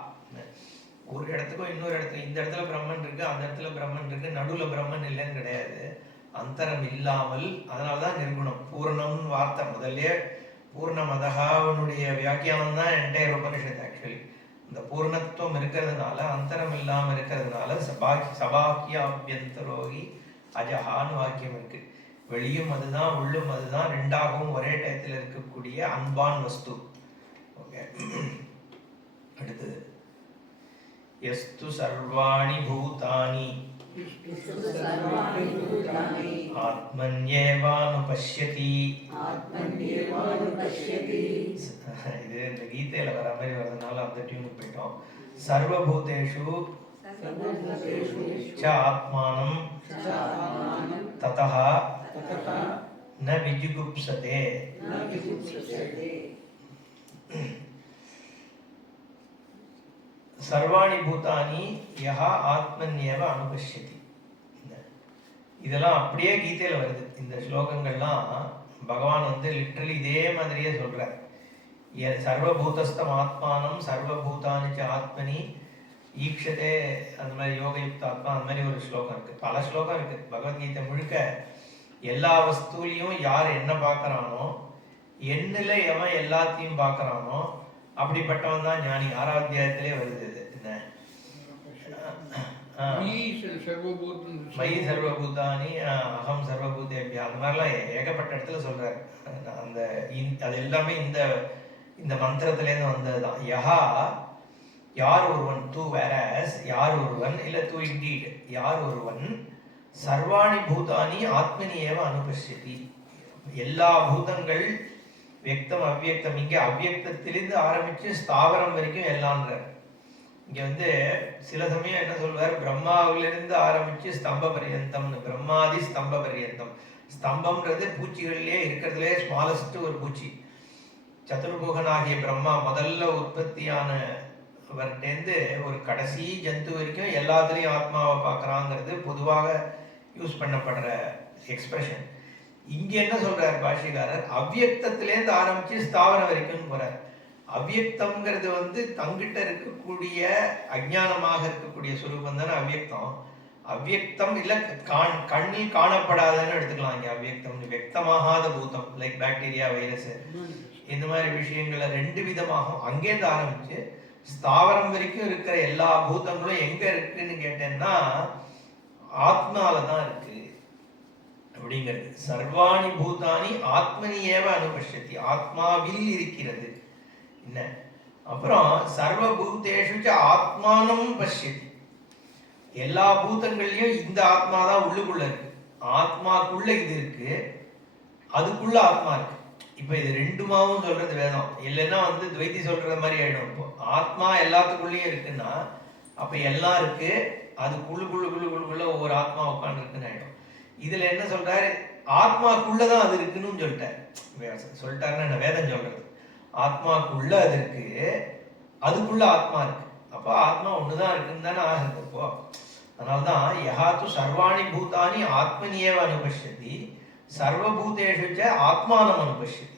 ஒரு இடத்துக்கும் இன்னொரு இடத்துல, இந்த இடத்துல பிரம்மன் இருக்கு, அந்த இடத்துல பிரம்மன் இருக்கு, நடுவுல பிரம்மன் இல்லைன்னு கிடையாது, அந்தரம் இல்லாமல். அதனாலதான் நிர்குணம். பூர்ணம்னு வார்த்தை முதல்ல பூர்ணமதகாவனுடைய வியாக்கியானம் தான் என்டையர் உபனிஷத்து. ஆக்சுவலி இந்த பூர்ணத்துவம் இருக்கிறதுனால, அந்தரம் இல்லாமல் இருக்கிறதுனால சபாக்கியாபியந்தரோகி அஜஹான்னு வாக்கியம் இருக்கு. வெளியும் அதுதான் உள்ளும் அதுதான், ரெண்டாகவும் ஒரே டயத்தில் இருக்கக்கூடிய அன்பான் வஸ்து. ஓகே, அடுத்தது யஸ்து சர்வாணி பூதானி ஆத்மன்யேவானுபஷ்யதி. இது இந்த கீதையில வர மாதிரி வரதுனால அந்த டியூனுக்கு போயிட்டோம். சர்வபூதேஷு ச ஆத்மானம் ததஹ ந விஜுகுப்சதே. சர்வாணி பூதானி யஹ ஆத்மன்யேவ அனுபஷ்யதி. இதெல்லாம் அப்படியே கீதையில வருது. இந்த ஸ்லோகங்கள்லாம் பகவான் வந்து லிட்டரலி இதே மாதிரியே சொல்றார். சர்வபூதஸ்தம் ஆத்மானம் சர்வபூதானி ச ஆத்மனி ஈக்ஷதே, அந்த மாதிரி யோகயுக்த ஆத்மா, அந்த மாதிரி ஒரு ஸ்லோகம் இருக்கு. பல ஸ்லோகம் இருக்கு பகவத்கீதை முழுக்க. எல்லா வஸ்துலையும் யார் என்ன பார்க்கறானோ, எண்ணில் எவன் எல்லாத்தையும் பார்க்கறானோ அப்படிப்பட்டவன் தான் ஞானி. 6வது அத்தியாயத்திலே வருது. என்ன மயி சர்வபூதானி அகம் சர்வபூதேபியா அந்த மாதிரிலாம் ஏகப்பட்ட இடத்துல சொல்றாரு. அந்த அது எல்லாமே இந்த இந்த மந்திரத்திலேருந்து வந்ததுதான். யஹா யார் ஒருவன், தூ வேரஸ் யார் ஒருவன், இல்லை தூ இண்டீட் யார் ஒருவன், சர்வாணி பூதானி ஆத்மனி ஏவ அனுபஷ்யதி, எல்லா பூதங்கள் வியக்தம் அவ்வியக்தம், இங்கே அவ்வியக்தத்திலிருந்து ஆரம்பிச்சு ஸ்தாவரம் வரைக்கும் எல்லாம்ன்றார். இங்க சில சமயம் என்ன சொல்வார், பிரம்மாவிலிருந்து ஆரம்பிச்சு ஸ்தம்ப பரியந்தம்னு, பிரம்மாதி ஸ்தம்ப பரியந்தம். ஸ்தம்பம்ன்றது பூச்சிகளிலே இருக்கிறதுலே ஸ்மாலஸ்ட் ஒரு பூச்சி. சதுர்முகனாகிய பிரம்மா முதல்ல உற்பத்தியான அவர்கிட்டேருந்து ஒரு கடைசி ஜந்து வரைக்கும் எல்லாத்துலேயும் ஆத்மாவை பார்க்குறாங்கிறது பொதுவாக யூஸ் பண்ணப்படுற எக்ஸ்பிரஷன். இங்கே என்ன சொல்றார் பாஷிகாரர், அவ்வியக்தத்திலேருந்து ஆரம்பிச்சு ஸ்தாவரம் வரைக்கும் போறார். அவ்வியக்தம்ங்கிறது தங்கிட்ட இருக்கக்கூடிய அஜ்ஞானமாக இருக்கக்கூடிய சுரூபம் தானே அவ்வியக்தம். அவ்வியக்தம் இல்லை கண்ணில் காணப்படாதன்னு எடுத்துக்கலாம். இங்கே அவ்வியக்தம் வியக்தமாகாத பூதம், லைக் பாக்டீரியா, வைரஸ், இந்த மாதிரி விஷயங்களை ரெண்டு விதமாகும். அங்கேருந்து ஆரம்பிச்சு ஸ்தாவரம் வரைக்கும் இருக்கிற எல்லா பூதங்களும் எங்க இருக்குன்னு கேட்டேன்னா ஆத்மால தான் இருக்கு அப்படிங்கிறது. சர்வாணி பூதானி ஆத்மனி ஏவ அனுபஷ்யதி, ஆத்மாவில் இருக்கிறது. என்ன அப்புறம் சர்வபூதேஷு ஆத்மானம் பஷ்யதி, எல்லா பூதங்கள்லயும் இந்த ஆத்மா தான் உள்ளுக்குள்ள இருக்கு. ஆத்மாக்குள்ள இது இருக்கு, அதுக்குள்ள ஆத்மா இருக்கு. இப்ப இது ரெண்டுமாவும் சொல்றது வேதம், இல்லைன்னா துவைத்தி சொல்ற மாதிரி ஆயிடும். இப்போ ஆத்மா எல்லாத்துக்குள்ளேயும் இருக்குன்னா அப்ப எல்லாம் இருக்கு, அது குள்ளுக்குள்ள ஒவ்வொரு ஆத்மா உட்காந்து இருக்குன்னு ஆயிடும். இதுல என்ன சொல்றாரு, ஆத்மாக்குள்ளதான் அது இருக்குன்னு சொல்லிட்டாருன்னா என்ன வேதம் சொல்றது, ஆத்மாக்குள்ள அது இருக்கு, அதுக்குள்ள ஆத்மா இருக்கு. அப்ப ஆத்மா ஒண்ணுதான் இருக்குன்னு தானே ஆகுது. இப்போ அதனால்தான் யஹாத்து சர்வாணி பூதானி ஆத்மனியேவ அனுபஷ்யதி சர்வபூதேஷு ஆத்மானம் அனுபஷ்யதி.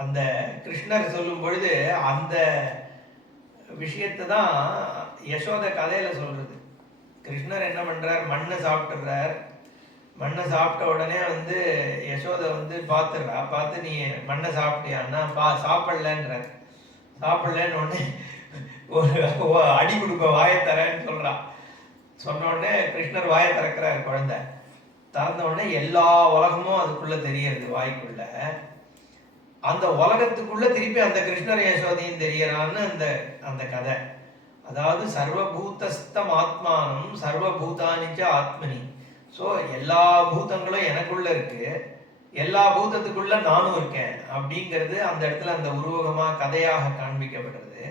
அந்த கிருஷ்ணர் சொல்லும் பொழுது அந்த விஷயத்தை தான் யசோத கதையில சொல்றது. கிருஷ்ணர் என்ன பண்றார், மண்ணை சாப்பிட்டுறார். மண்ணை சாப்பிட்ட உடனே யசோதை பார்த்துடுறா. பார்த்து நீ மண்ணை சாப்பிட்டியான்னா சாப்பிடலன்றார். சாப்பிடலன்னு உடனே ஒரு அடி கொடுப்ப வாயை தரேன்னு சொல்றான். சொன்ன உடனே கிருஷ்ணர் வாயை திறக்கிறார். குழந்தை திறந்த உடனே எல்லா உலகமும் அதுக்குள்ள தெரியறது வாய்க்குள்ள. அந்த உலகத்துக்குள்ள திருப்பி அந்த கிருஷ்ணர் யசோதையும் தெரியறான்னு அந்த கதை. அதாவது சர்வபூதஸ்தம் ஆத்மானம் சர்வபூதானிச்ச ஆத்மனி. ஸோ எல்லா பூதங்களும் எனக்குள்ள இருக்கு, எல்லா பூதத்துக்குள்ள நானும் இருக்கேன் அப்படிங்கிறது அந்த இடத்துல அந்த உருவகமா கதையாக காண்பிக்கப்படுறது.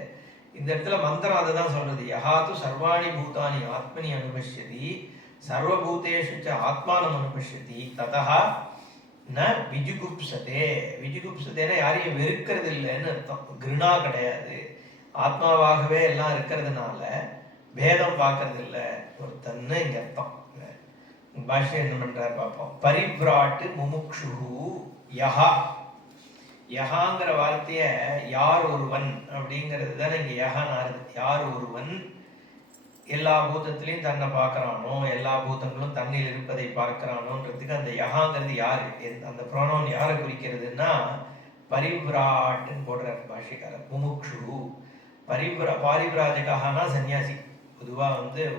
இந்த இடத்துல மந்திரம் அதை தான் சொல்றது. யஹாத்து சர்வாணி பூதானி ஆத்மனி அனுபஷ்யதி சர்வபூதேஷு ஆத்மானம் அனுபஷ்யதி ததா ந விஜுகுப்சதே. விஜுகுப்சதேன்னா யாரையும் வெறுக்கிறது இல்லைன்னு அர்த்தம். கிருணா கிடையாது, ஆத்மாவாகவே எல்லாம் இருக்கிறதுனால பேதம் பார்க்கறது இல்லை ஒருத்தன்னு இங்க அர்த்தம். பாஷ்யம் என்ன பண்றாரு பார்ப்போம். பரிவ்ராட்டு முமுக்ஷு யஹா. யஹாங்கிற வார்த்தைய யார் ஒருவன் அப்படிங்கிறது தானே இங்க யஹான்னு ஆறுது. யார் ஒருவன் எல்லா பூதத்திலையும் தன்னை பார்க்கறானோ, எல்லா பூதங்களும் தன்னில் இருப்பதை பார்க்கறானோன்றதுக்கு அந்த யஹாங்கிறது யாரு, அந்த ப்ரோனவுன் யாரை குறிக்கிறதுன்னா பரிவ்ராட்டுன்னு போடுறார் பாஷ்யக்காரர். முமுக்ஷு பாரிவிராஜகானா சன்னியாசி. பொதுவா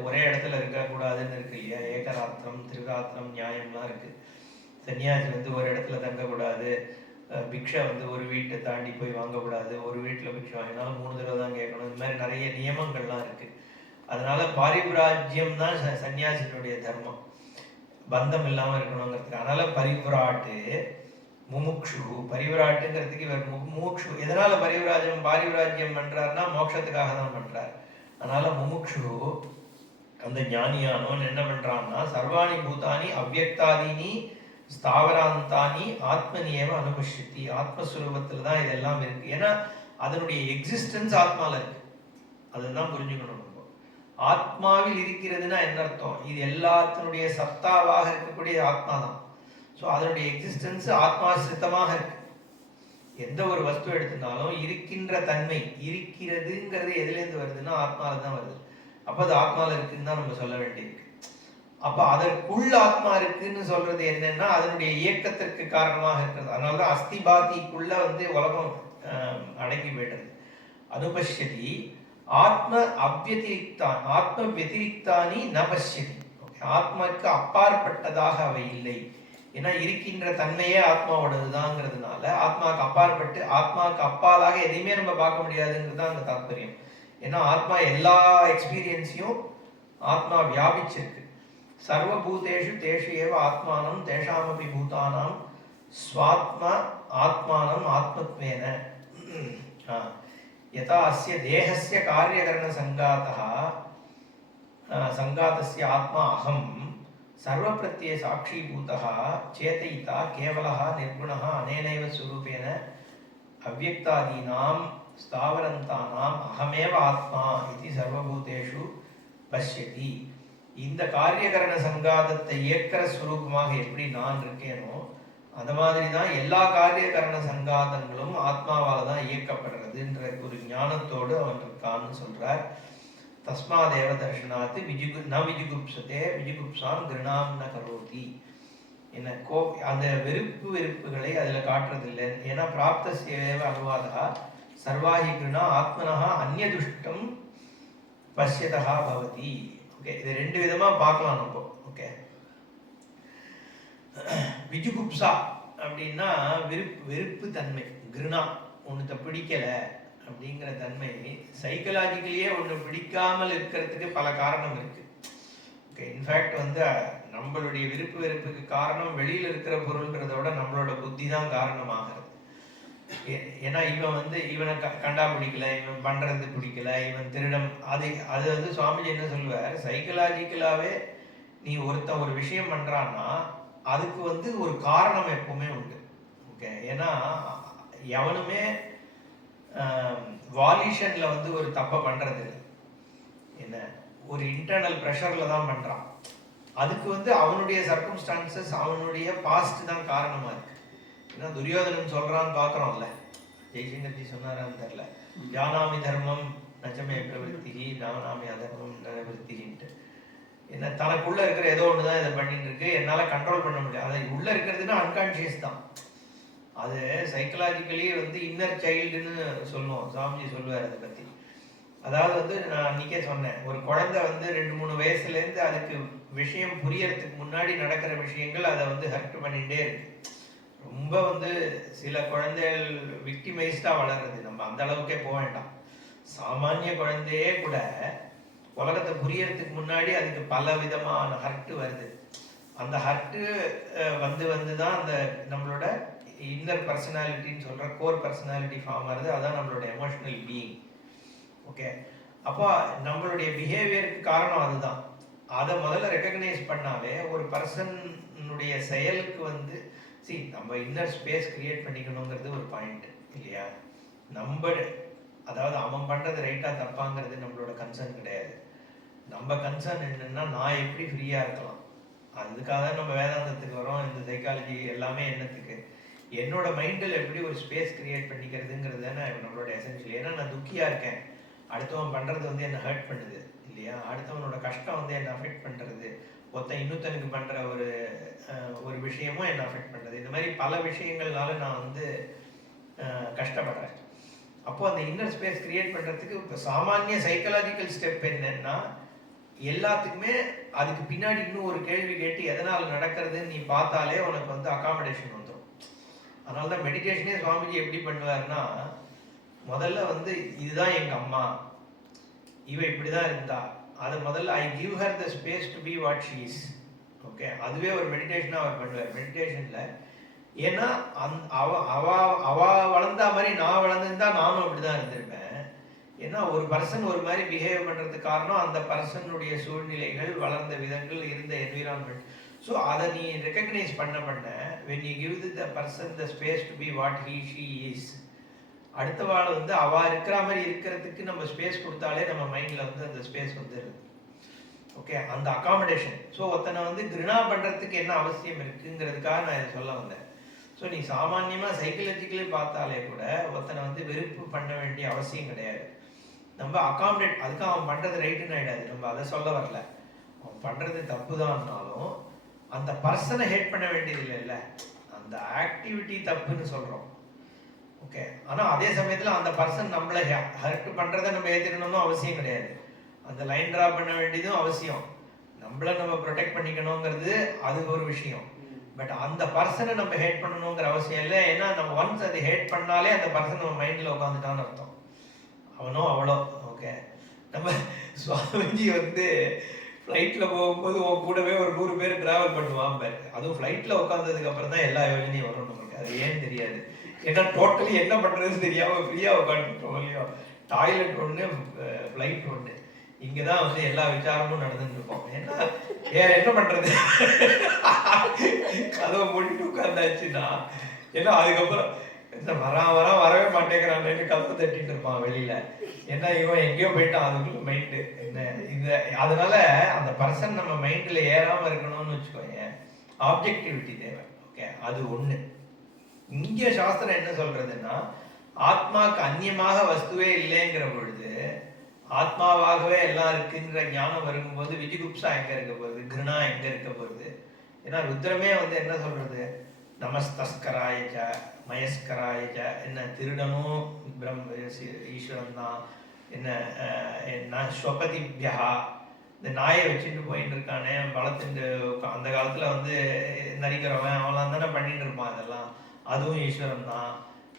ஒரே இடத்துல இருக்கக்கூடாதுன்னு இருக்கு இல்லையா, ஏகராத்திரம் திருராத்திரம் நியாயம்லாம் இருக்கு. சன்னியாசி ஒரு இடத்துல தங்கக்கூடாது, பிக்ஷை ஒரு வீட்டை தாண்டி போய் வாங்கக்கூடாது, ஒரு வீட்டில் பிக்ஷை வாங்கினாலும் 3 தடவை தான் கேட்கணும். இந்த மாதிரி நிறைய நியமங்கள்லாம் இருக்கு. அதனால பாரிவிராஜ்யம் தான் சன்னியாசினுடைய தர்மம், பந்தம் இல்லாம இருக்கணுங்கிறதுக்கு. அதனால பரிவிராட்டு முமுக்ஷு. பரிவிராட்டுங்கிறதுக்கு இவர் முமுக்ஷு. எதனால பாரிவிராஜ்யம் பண்றாருன்னா மோட்சத்துக்காக தான் பண்றார். அதனால முமுக்ஷு அந்த ஞானியானவன் என்ன பண்றான்னா சர்வாணி பூதானி அவ்வியக்தாதீனி ஸ்தாவராந்தானி ஆத்மனியேவ அனுபஷ்யதி. ஆத்மஸ்வரூபத்துல தான் இதெல்லாம் இருக்கு. ஏன்னா அதனுடைய எக்ஸிஸ்டன்ஸ் ஆத்மால இருக்கு. அதுதான் புரிஞ்சுக்கணும். ஆத்மாவில் இருக்கிறதுனா என்ன அர்த்தம், இது எல்லாத்தினுடைய சத்தாவாக இருக்கக்கூடிய ஆத்மா தான். ஸோ அதனுடைய எக்ஸிஸ்டன்ஸ் ஆத்மாசிரித்தமாக இருக்கு. எந்த ஒரு வஸ்து எடுத்துனாலும் இருக்கின்ற தன்மை, இருக்கிறதுங்கிறது எதுலேருந்து வருதுன்னா ஆத்மால தான் வருது. அப்போ அது ஆத்மால இருக்குன்னு தான் நம்ம சொல்ல வேண்டியிருக்கு. அப்போ அதற்குள்ள ஆத்மா இருக்குன்னு சொல்றது என்னன்னா அதனுடைய இயக்கத்திற்கு காரணமாக இருக்கிறது. அதனாலதான் அஸ்திபாத்திக்குள்ள உலகம் அடங்கி போயிடுறது. அனுபஷ்யதி ஆத்ம அவ்வதிரிக்தான் ஆத்ம வத்திரிக்தானி ந பஷ்யதி. ஆத்மாவுக்கு அப்பாற்பட்டதாக அவை இல்லை. ஏன்னா இருக்கின்ற தன்மையே ஆத்மாவோடதுதாங்கிறதுனால ஆத்மாவுக்கு அப்பாற்பட்டு ஆத்மாவுக்கு அப்பாலாக எதையுமே நம்ம பார்க்க முடியாதுங்கிறது தான் அந்த தாத்பரியம். ஏன்னா ஆத்மா எல்லா எக்ஸ்பீரியன்ஸையும் ஆத்மா வியாபிச்சிருக்கு. சர்வபூதேஷு தேஷு ஏவ ஆத்மானம் தேஷாமபி பூதானாம் ஸ்வாத்ம ஆத்மானம் ஆத்மத்வேன யதா அஸ்ய தேஹஸ்ய காரியகரண சங்காதஸ்ய ஆத்மா அகம் சர்வப்ரத்யே சாட்சீபூதः சேதயிதா கேவலः நிர்குணः அனேனைவ ஸ்வரூபேன அவ்யக்தாதீனாம் ஸ்தாவரந்தானாம் அகமேவ ஆத்மா இது சர்வபூதேஷு பஷ்யதி. இந்த காரியகரண சங்காதத்தை இயக்கிற ஸ்வரூபமாக எப்படி நான் இருக்கேனோ அந்த மாதிரி தான் எல்லா காரியகரண சங்காதங்களும் ஆத்மாவால் தான் இயக்கப்படுறதுன்ற ஒரு ஞானத்தோடு அவன் இருக்கான்னு சொல்றார். தஸ்மாதேவ தர்ஷனாத்து விஜுகுப்சதே விஜுகுப்சாம் கிருணாம் ந கரோதி. என்ன அந்த வெறுப்புகளை அதில் காட்டுறதில்லை. ஏன்னா பிராப்தஸ்யேவ அனுவாதா சர்வாஹி கிருணா ஆத்மனஹா அந்நியதுஷ்டம் பஷ்யதா பவதி. ஓகே, இது ரெண்டு விதமாக பார்க்கலாம் நம்ம. ஓகே, விஜுகுப்சா அப்படின்னா வெறுப்பு தன்மை, கிருணா ஒன்றுத்த பிடிக்கலை அப்படிங்கிற தன்மை. சைக்கலாஜிக்கலியே ஒன்று பிடிக்காமல் இருக்கிறதுக்கு பல காரணம் இருக்கு. ஓகே, இன்ஃபேக்ட் நம்மளுடைய வெறுப்புக்கு காரணம் வெளியில் இருக்கிற பொருள்ன்றத விட நம்மளோட புத்தி தான் காரணமாகிறது. ஏன்னா இவனை கண்டா பிடிக்கல, இவன் பண்றது பிடிக்கல, இவன் திருடம். அது சுவாமிஜி என்ன சொல்லுவார், சைக்கலாஜிக்கலாவே நீ ஒரு விஷயம் பண்றான்னா அதுக்கு ஒரு காரணம் எப்பவுமே உண்டு. ஓகே, ஏன்னா எவனுமே வாலிஷன்ல ஒரு தப்பை பண்றது இல்லை. என்ன, ஒரு இன்டர்னல் ப்ரெஷர்ல தான் பண்றான். அதுக்கு அவனுடைய சர்க்கம்ஸ்டான்சஸ், அவனுடைய பாஸ்ட் தான் காரணமா இருக்கு. ஏன்னா துரியோதனன் சொல்றான்னு பாக்குறோம்ல, ஜெய்சங்கர்ஜி சொன்னாரான்னு தெரியல, ஜானாமி தர்மம் நச்சமே பிரவருத்தி ஜானாமி அதர்மம் நிவர்த்தின்ட்டு. என்ன, தனக்குள்ள இருக்கிற ஏதோ ஒண்ணுதான் இதை பண்ணிட்டு இருக்கு, என்னால கண்ட்ரோல் பண்ண முடியாது. அது உள்ள இருக்கிறதுனா அன்கான்சியஸ் தான். அது சைக்கலாஜிக்கலி இன்னர் சைல்டுன்னு சொல்லுவோம். சாமிஜி சொல்லுவார் அதை பத்தி. அதாவது நான் அன்னைக்கே சொன்னேன், ஒரு குழந்தை 2-3 வயசுலேருந்து அதுக்கு விஷயம் புரியறதுக்கு முன்னாடி நடக்கிற விஷயங்கள் அதை ஹர்ட் பண்ணிகிட்டே இருக்கு. ரொம்ப சில குழந்தைகள் விக்டிமைஸ்டா வளர்றது. நம்ம அந்த அளவுக்கே போக வேண்டாம். சாமானிய குழந்தையே கூட உலகத்தை புரியறதுக்கு முன்னாடி அதுக்கு பல விதமான ஹர்ட் வருது. அந்த ஹர்ட்டு தான் அந்த நம்மளோட இன்னர் பர்சனாலிட்டின்னு சொல்ற கோர் பர்சனாலிட்டி ஃபார்ம் ஆகுது. அதான் நம்மளோட எமோஷனல் பீயிங். ஓகே, அப்போ நம்மளுடைய பிஹேவியருக்கு காரணம் அதுதான். அதை முதல்ல ரெக்கக்னைஸ் பண்ணாலே ஒரு பர்சனுடைய செயலுக்கு நம்ம இன்னர் ஸ்பேஸ் கிரியேட் பண்ணிக்கணுங்கிறது ஒரு பாயிண்ட் இல்லையா. அதாவது அவன் பண்றது ரைட்டா தப்பாங்கிறது நம்மளோட கன்சர்ன் கிடையாது. நம்ம கன்சர்ன் என்னன்னா, நான் எப்படி ஃப்ரீயா இருக்கலாம். அதுக்காக தான் நம்ம வேதாந்தத்துக்கு வரோம். இந்த சைக்காலஜி எல்லாமே என்னத்துக்கு, என்னோட மைண்டில் எப்படி ஒரு ஸ்பேஸ் கிரியேட் பண்ணிக்கிறதுங்கிறது தானே நம்மளோட எசென்ஷியல். ஏன்னா நான் துக்கியா இருக்கேன், அடுத்தவன் பண்றது என்னை ஹர்ட் பண்ணுது இல்லையா. அடுத்தவனோட கஷ்டம் என்னை அஃபெக்ட் பண்றது, இன்னொருத்தனுக்கு பண்ற ஒரு விஷயமும் என்னை அஃபெக்ட் பண்றது. இந்த மாதிரி பல விஷயங்கள்னால நான் கஷ்டப்படுறேன். அப்போ அந்த இன்னர் ஸ்பேஸ் கிரியேட் பண்றதுக்கு இப்போ சாமானிய சைக்கலாஜிக்கல் ஸ்டெப் என்னன்னா, எல்லாத்துக்குமே அதுக்கு பின்னாடி இன்னும் ஒரு கேள்வி கேட்டு எதனால் நடக்கிறதுன்னு நீ பார்த்தாலே உனக்கு அகாமடேஷன் வந்துடும். அதனால தான் மெடிடேஷனே சுவாமிஜி எப்படி பண்ணுவார்னா, முதல்ல இதுதான் எங்க அம்மா, இவ இப்படிதான் இருந்தா, அது முதல்ல I give her the space to be what she is. Okay, அதுவே ஒரு மெடிடேஷனாக அவர் பண்ணுவார். மெடிடேஷன்ல ஏன்னா அவ வளர்ந்தா மாதிரி நான் வளர்ந்துருந்தா நானும் அப்படிதான் இருந்திருப்பேன். ஏன்னா ஒரு பர்சன் ஒரு மாதிரி பிஹேவ் பண்றதுக்கு காரணம் அந்த பர்சனுடைய சூழ்நிலைகள், வளர்ந்த விதங்கள், இருந்த என்விரான்மெண்ட். ஸோ அதை நீ ரெக்கக்னைஸ் பண்ண when you give the person the space to be what he she is, அடுத்த வாழ அவ இருக்கிற மாதிரி இருக்கிறதுக்கு நம்ம ஸ்பேஸ் கொடுத்தாலே நம்ம மைண்ட்ல அந்த ஸ்பேஸ் வந்துடுது. ஓகே, அந்த அகாமடேஷன். ஸோ ஒருத்தனை கிருணா பண்றதுக்கு என்ன அவசியம் இருக்குங்கிறதுக்காக நான் இதை சொல்ல வந்தேன். ஸோ நீ சாமான்யமாக சைக்கலாஜிக்கலி பார்த்தாலே கூட ஒருத்தனை வெறுப்பு பண்ண வேண்டிய அவசியம் கிடையாது. நம்ம அகாமடேட், அதுக்கு அவன் பண்ணுறது ரைட்டுன்னு ஆகிடாது. நம்ம அதை சொல்ல வரல, அவன் பண்ணுறது தப்பு தான்னாலும் அந்த பர்சனை ஹேட் பண்ண வேண்டியது இல்லைல்ல, அந்த ஆக்டிவிட்டி தப்புன்னு சொல்கிறோம். ஓகே. ஆனா அதே சமயத்துல அந்த பர்சன் நம்மளை ஹர்ட் பண்றதை நம்ம ஏத்துக்கணும்னு அவசியம் கிடையாது. அந்த லைன் டிரா பண்ண வேண்டியதும் அவசியம். நம்மள நம்ம ப்ரொடெக்ட் பண்ணிக்கணுங்கிறது அது ஒரு விஷயம். பட் அந்த பர்சனை நம்ம ஹேட் பண்ணணுங்கிற அவசியம் இல்லை. ஏன்னா நம்ம ஒன்ஸ் அதை ஹேட் பண்ணாலே அந்த பர்சன் நம்ம மைண்ட்ல உட்காந்துட்டான்னு அர்த்தம். அவனோ அவளோ. ஓகே. நம்ம சுவாமிஜி வந்து ஃப்ளைட்ல போகும்போது உன் கூடவே ஒரு 100 பேர் டிராவல் பண்ணுவான் பாரு. அதுவும் ஃப்ளைட்ல உட்காந்ததுக்கு அப்புறம் தான் எல்லா யோஜனையும் வரும் நமக்கு. அது ஏன்னு தெரியாது. ஏன்னா டோட்டலி என்ன பண்றதுன்னு தெரியாம ஃப்ரீயா உட்காந்துட்டோம் இல்லையோ. டாய்லெட் ஒண்ணு, ஃப்ளைட் ஒண்ணு. இங்கதான் வந்து எல்லா விசாரமும் நடந்துட்டு இருக்கோம். ஏன்னா வேற என்ன பண்றது, கதவை மூடிட்டு உட்கார்ந்தாச்சுன்னா. ஏன்னா அதுக்கப்புறம் என்ன வரவே மாட்டேங்கிறான்னு கதவை தட்டிட்டு இருப்பான் வெளியில. ஏன்னா இவன் எங்கேயோ போயிட்டான் அதுக்குள்ள மைண்டு என்ன இந்த. அதனால அந்த பர்சன் நம்ம மைண்ட்ல ஏறாம இருக்கணும்னு வச்சுக்கோங்க. ஆப்ஜெக்டிவிட்டி தேவை. ஓகே, அது ஒண்ணு. இங்க சாஸ்திரம் என்ன சொல்றதுன்னா, ஆத்மாக்கு அந்நியமாக வஸ்துவே இல்லைங்கிற பொழுது ஆத்மாவாகவே எல்லாம் இருக்குங்கிற ஞானம் வரும்போது விஜிகுப்சா எங்க இருக்க போகுது, கிருணா எங்க இருக்க போகுது. ஏன்னா ருத்ரமே வந்து என்ன சொல்றது, நமஸ்தஸ்கராயச்ச மயஸ்கராயச்ச, என்ன திருடனும் ஈஸ்வரன் தான், என்ன ஸ்வபதிபியா, இந்த நாயை வச்சுட்டு போயிட்டு இருக்கானே பலத்துட்டு, அந்த காலத்துல வந்து நரிக்கிறவன் அவெல்லாம் தானே பண்ணிட்டு இருப்பான். அதெல்லாம் அதுவும் ஈஸ்வரன் தான்.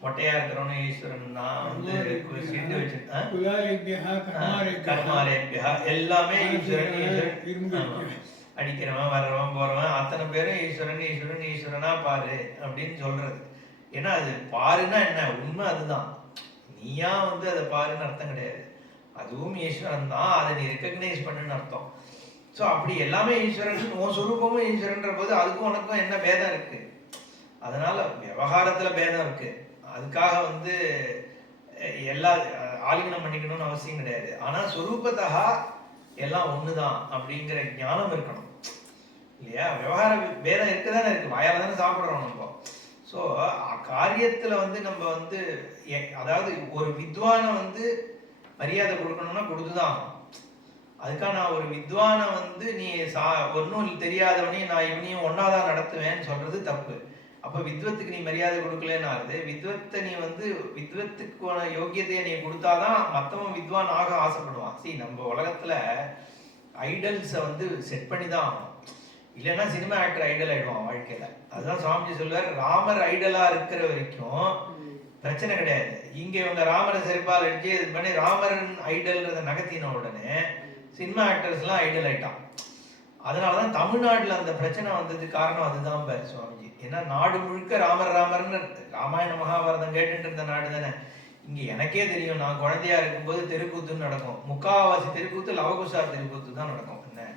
மொட்டையா இருக்கிறவனும் ஈஸ்வரன் தான். வந்து சிண்டு வச்சு கர்மாரேபியா எல்லாமே ஈஸ்வரன். அடிக்கிறவன் வர்றவன் போறவன் அத்தனை பேரும் ஈஸ்வரன் ஈஸ்வரன் ஈஸ்வரனா பாரு அப்படின்னு சொல்றது. ஏன்னா அது பாருன்னா என்ன, உண்மை அதுதான். நீயா வந்து அதை பாருன்னு அர்த்தம் கிடையாது. அதுவும் ஈஸ்வரன் தான், அதை நீ ரெக்கக்னைஸ் பண்ணுன்னு அர்த்தம். ஸோ அப்படி எல்லாமே ஈஸ்வரன், உன் சுரூபமும் ஈஸ்வரன்ற போது அதுக்கும் உனக்கும் என்ன பேதம் இருக்கு? அதனால விவகாரத்துல பேதம் இருக்கு. அதுக்காக வந்து எல்லா ஆலிங்கனம் பண்ணிக்கணும்னு அவசியம் கிடையாது. ஆனா சொரூபத்தா எல்லாம் ஒண்ணுதான் அப்படிங்கிற ஞானம் இருக்கணும் இல்லையா? விவகார பேதம் இருக்குதானே இருக்கு, வாயால தானே சாப்பிடுறோம் நம்ம. ஸோ காரியத்துல வந்து நம்ம வந்து அதாவது ஒரு வித்வானை வந்து மரியாதை கொடுக்கணும்னா கொடுத்துதான் ஆகணும். அதுக்காக நான் ஒரு வித்வானை வந்து நீ ஒன்றும் தெரியாதவனையும் நான் இவனையும் ஒன்னாதான் நடத்துவேன்னு சொல்றது தப்பு. அப்ப வித்வத்துக்கு நீ மரியாதை கொடுக்கலன்னு வித்வத்தை நீ வந்து வித்வத்துக்கான யோகியதையை நீ கொடுத்தாதான் மத்தவன் வித்வான் ஆக ஆசைப்படுவான். நம்ம உலகத்துல ஐடல்ஸை வந்து செட் பண்ணி தான் ஆகணும். இல்லைன்னா சினிமா ஆக்டர் ஐடல் ஆயிடுவான் வாழ்க்கையில. அதுதான் சுவாமிஜி சொல்லுவார், ராமர் ஐடலா இருக்கிற வரைக்கும் பிரச்சனை கிடையாது. இங்க இவங்க ராமரை செருப்பால் அடிச்சு இது பண்ணி ராமரன் ஐடல்ன்றத நகர்த்தின உடனே சினிமா ஆக்டர்ஸ் எல்லாம் ஐடல் ஆயிட்டான். அதனாலதான் தமிழ்நாட்டுல அந்த பிரச்சனை வந்தது காரணம் அதுதான் பாரு சுவாமிஜி. ஏன்னா நாடு முழுக்க ராமர் ராமர்னு ராமாயண மகாபாரதம் கேட்டுட்டு இருந்த நாடு தானே. இங்க எனக்கே தெரியும், நான் குழந்தையா இருக்கும்போது தெருக்கூத்துன்னு நடக்கும். முக்காவாசி தெருக்கூத்து லவகுசார் தெருக்கூத்து தான் நடக்கும். என்ன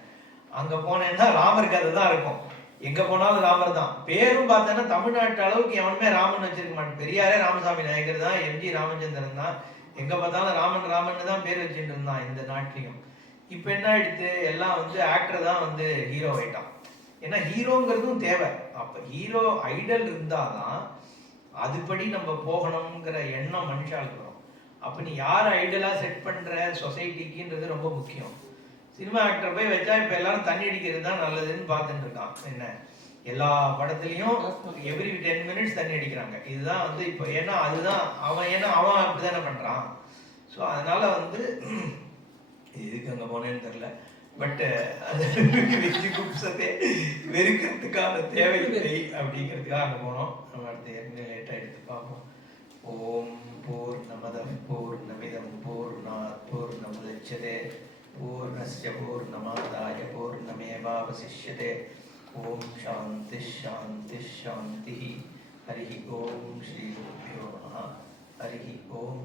அங்க போனேன்னா ராமர் கதை தான் இருக்கும். எங்க போனாலும் ராமர் தான். பேரும் பார்த்தேன்னா தமிழ்நாட்டு அளவுக்கு எவனுமே ராமன் வச்சிருக்க மாட்டேன். பெரியாரே ராமசாமி நாயக்கர் தான், எம்ஜி ராமச்சந்திரன் தான். எங்க பார்த்தாலும் ராமன் ராமன் தான் பேர் வச்சுட்டு இருந்தான் இந்த நாட்டிலையும். இப்ப என்ன ஆயிடுத்து, எல்லாம் வந்து ஆக்டர் தான் வந்து ஹீரோ ஆயிட்டான். ஏன்னா ஹீரோங்கிறதும் தேவை. அப்ப ஹீரோ ஐடல் இருந்தாதான் அதுபடி நம்ம போகணுங்கிற எண்ணம் மனுஷாளுக்கு வரும். அப்ப நீ யார் ஐடலா செட் பண்ற சொசைட்டிக்குன்றது ரொம்ப முக்கியம். சினிமா ஆக்டர் போய் வச்சா இப்ப எல்லாரும் தண்ணி அடிக்கிறது தான் நல்லதுன்னு பார்த்துட்டு இருக்கான். என்ன எல்லா படத்துலயும் எவ்ரி 10 minutes தண்ணி அடிக்கிறாங்க. இதுதான் வந்து இப்ப ஏன்னா அதுதான் அவன் அப்படித்தானே பண்றான். ஸோ அதனால வந்து எதுக்கு அங்க போனேன்னு தெரியல. பட் அது விஜிகுப்சத்தை வெறுக்கிறதுக்கான தேவையில்லை அப்படிங்கிறதுக்காக அங்க போனோம். நம்ம அடுத்த ஏற்கனவே லேட்டா எடுத்து பார்ப்போம். ஓம் பூர்ணமத பூர்ணமிதம் பூர்ணாத் பூர்ணமுதச்யதே பூர்ணஸ்ய பூர்ணமாதாய பூர்ணமேவாவசிஷ்யதே. ஓம் சாந்தி சாந்தி சாந்தி. ஹரி ஓம் ஸ்ரீ குருभ्यो நமः. ஹரி ஓம்.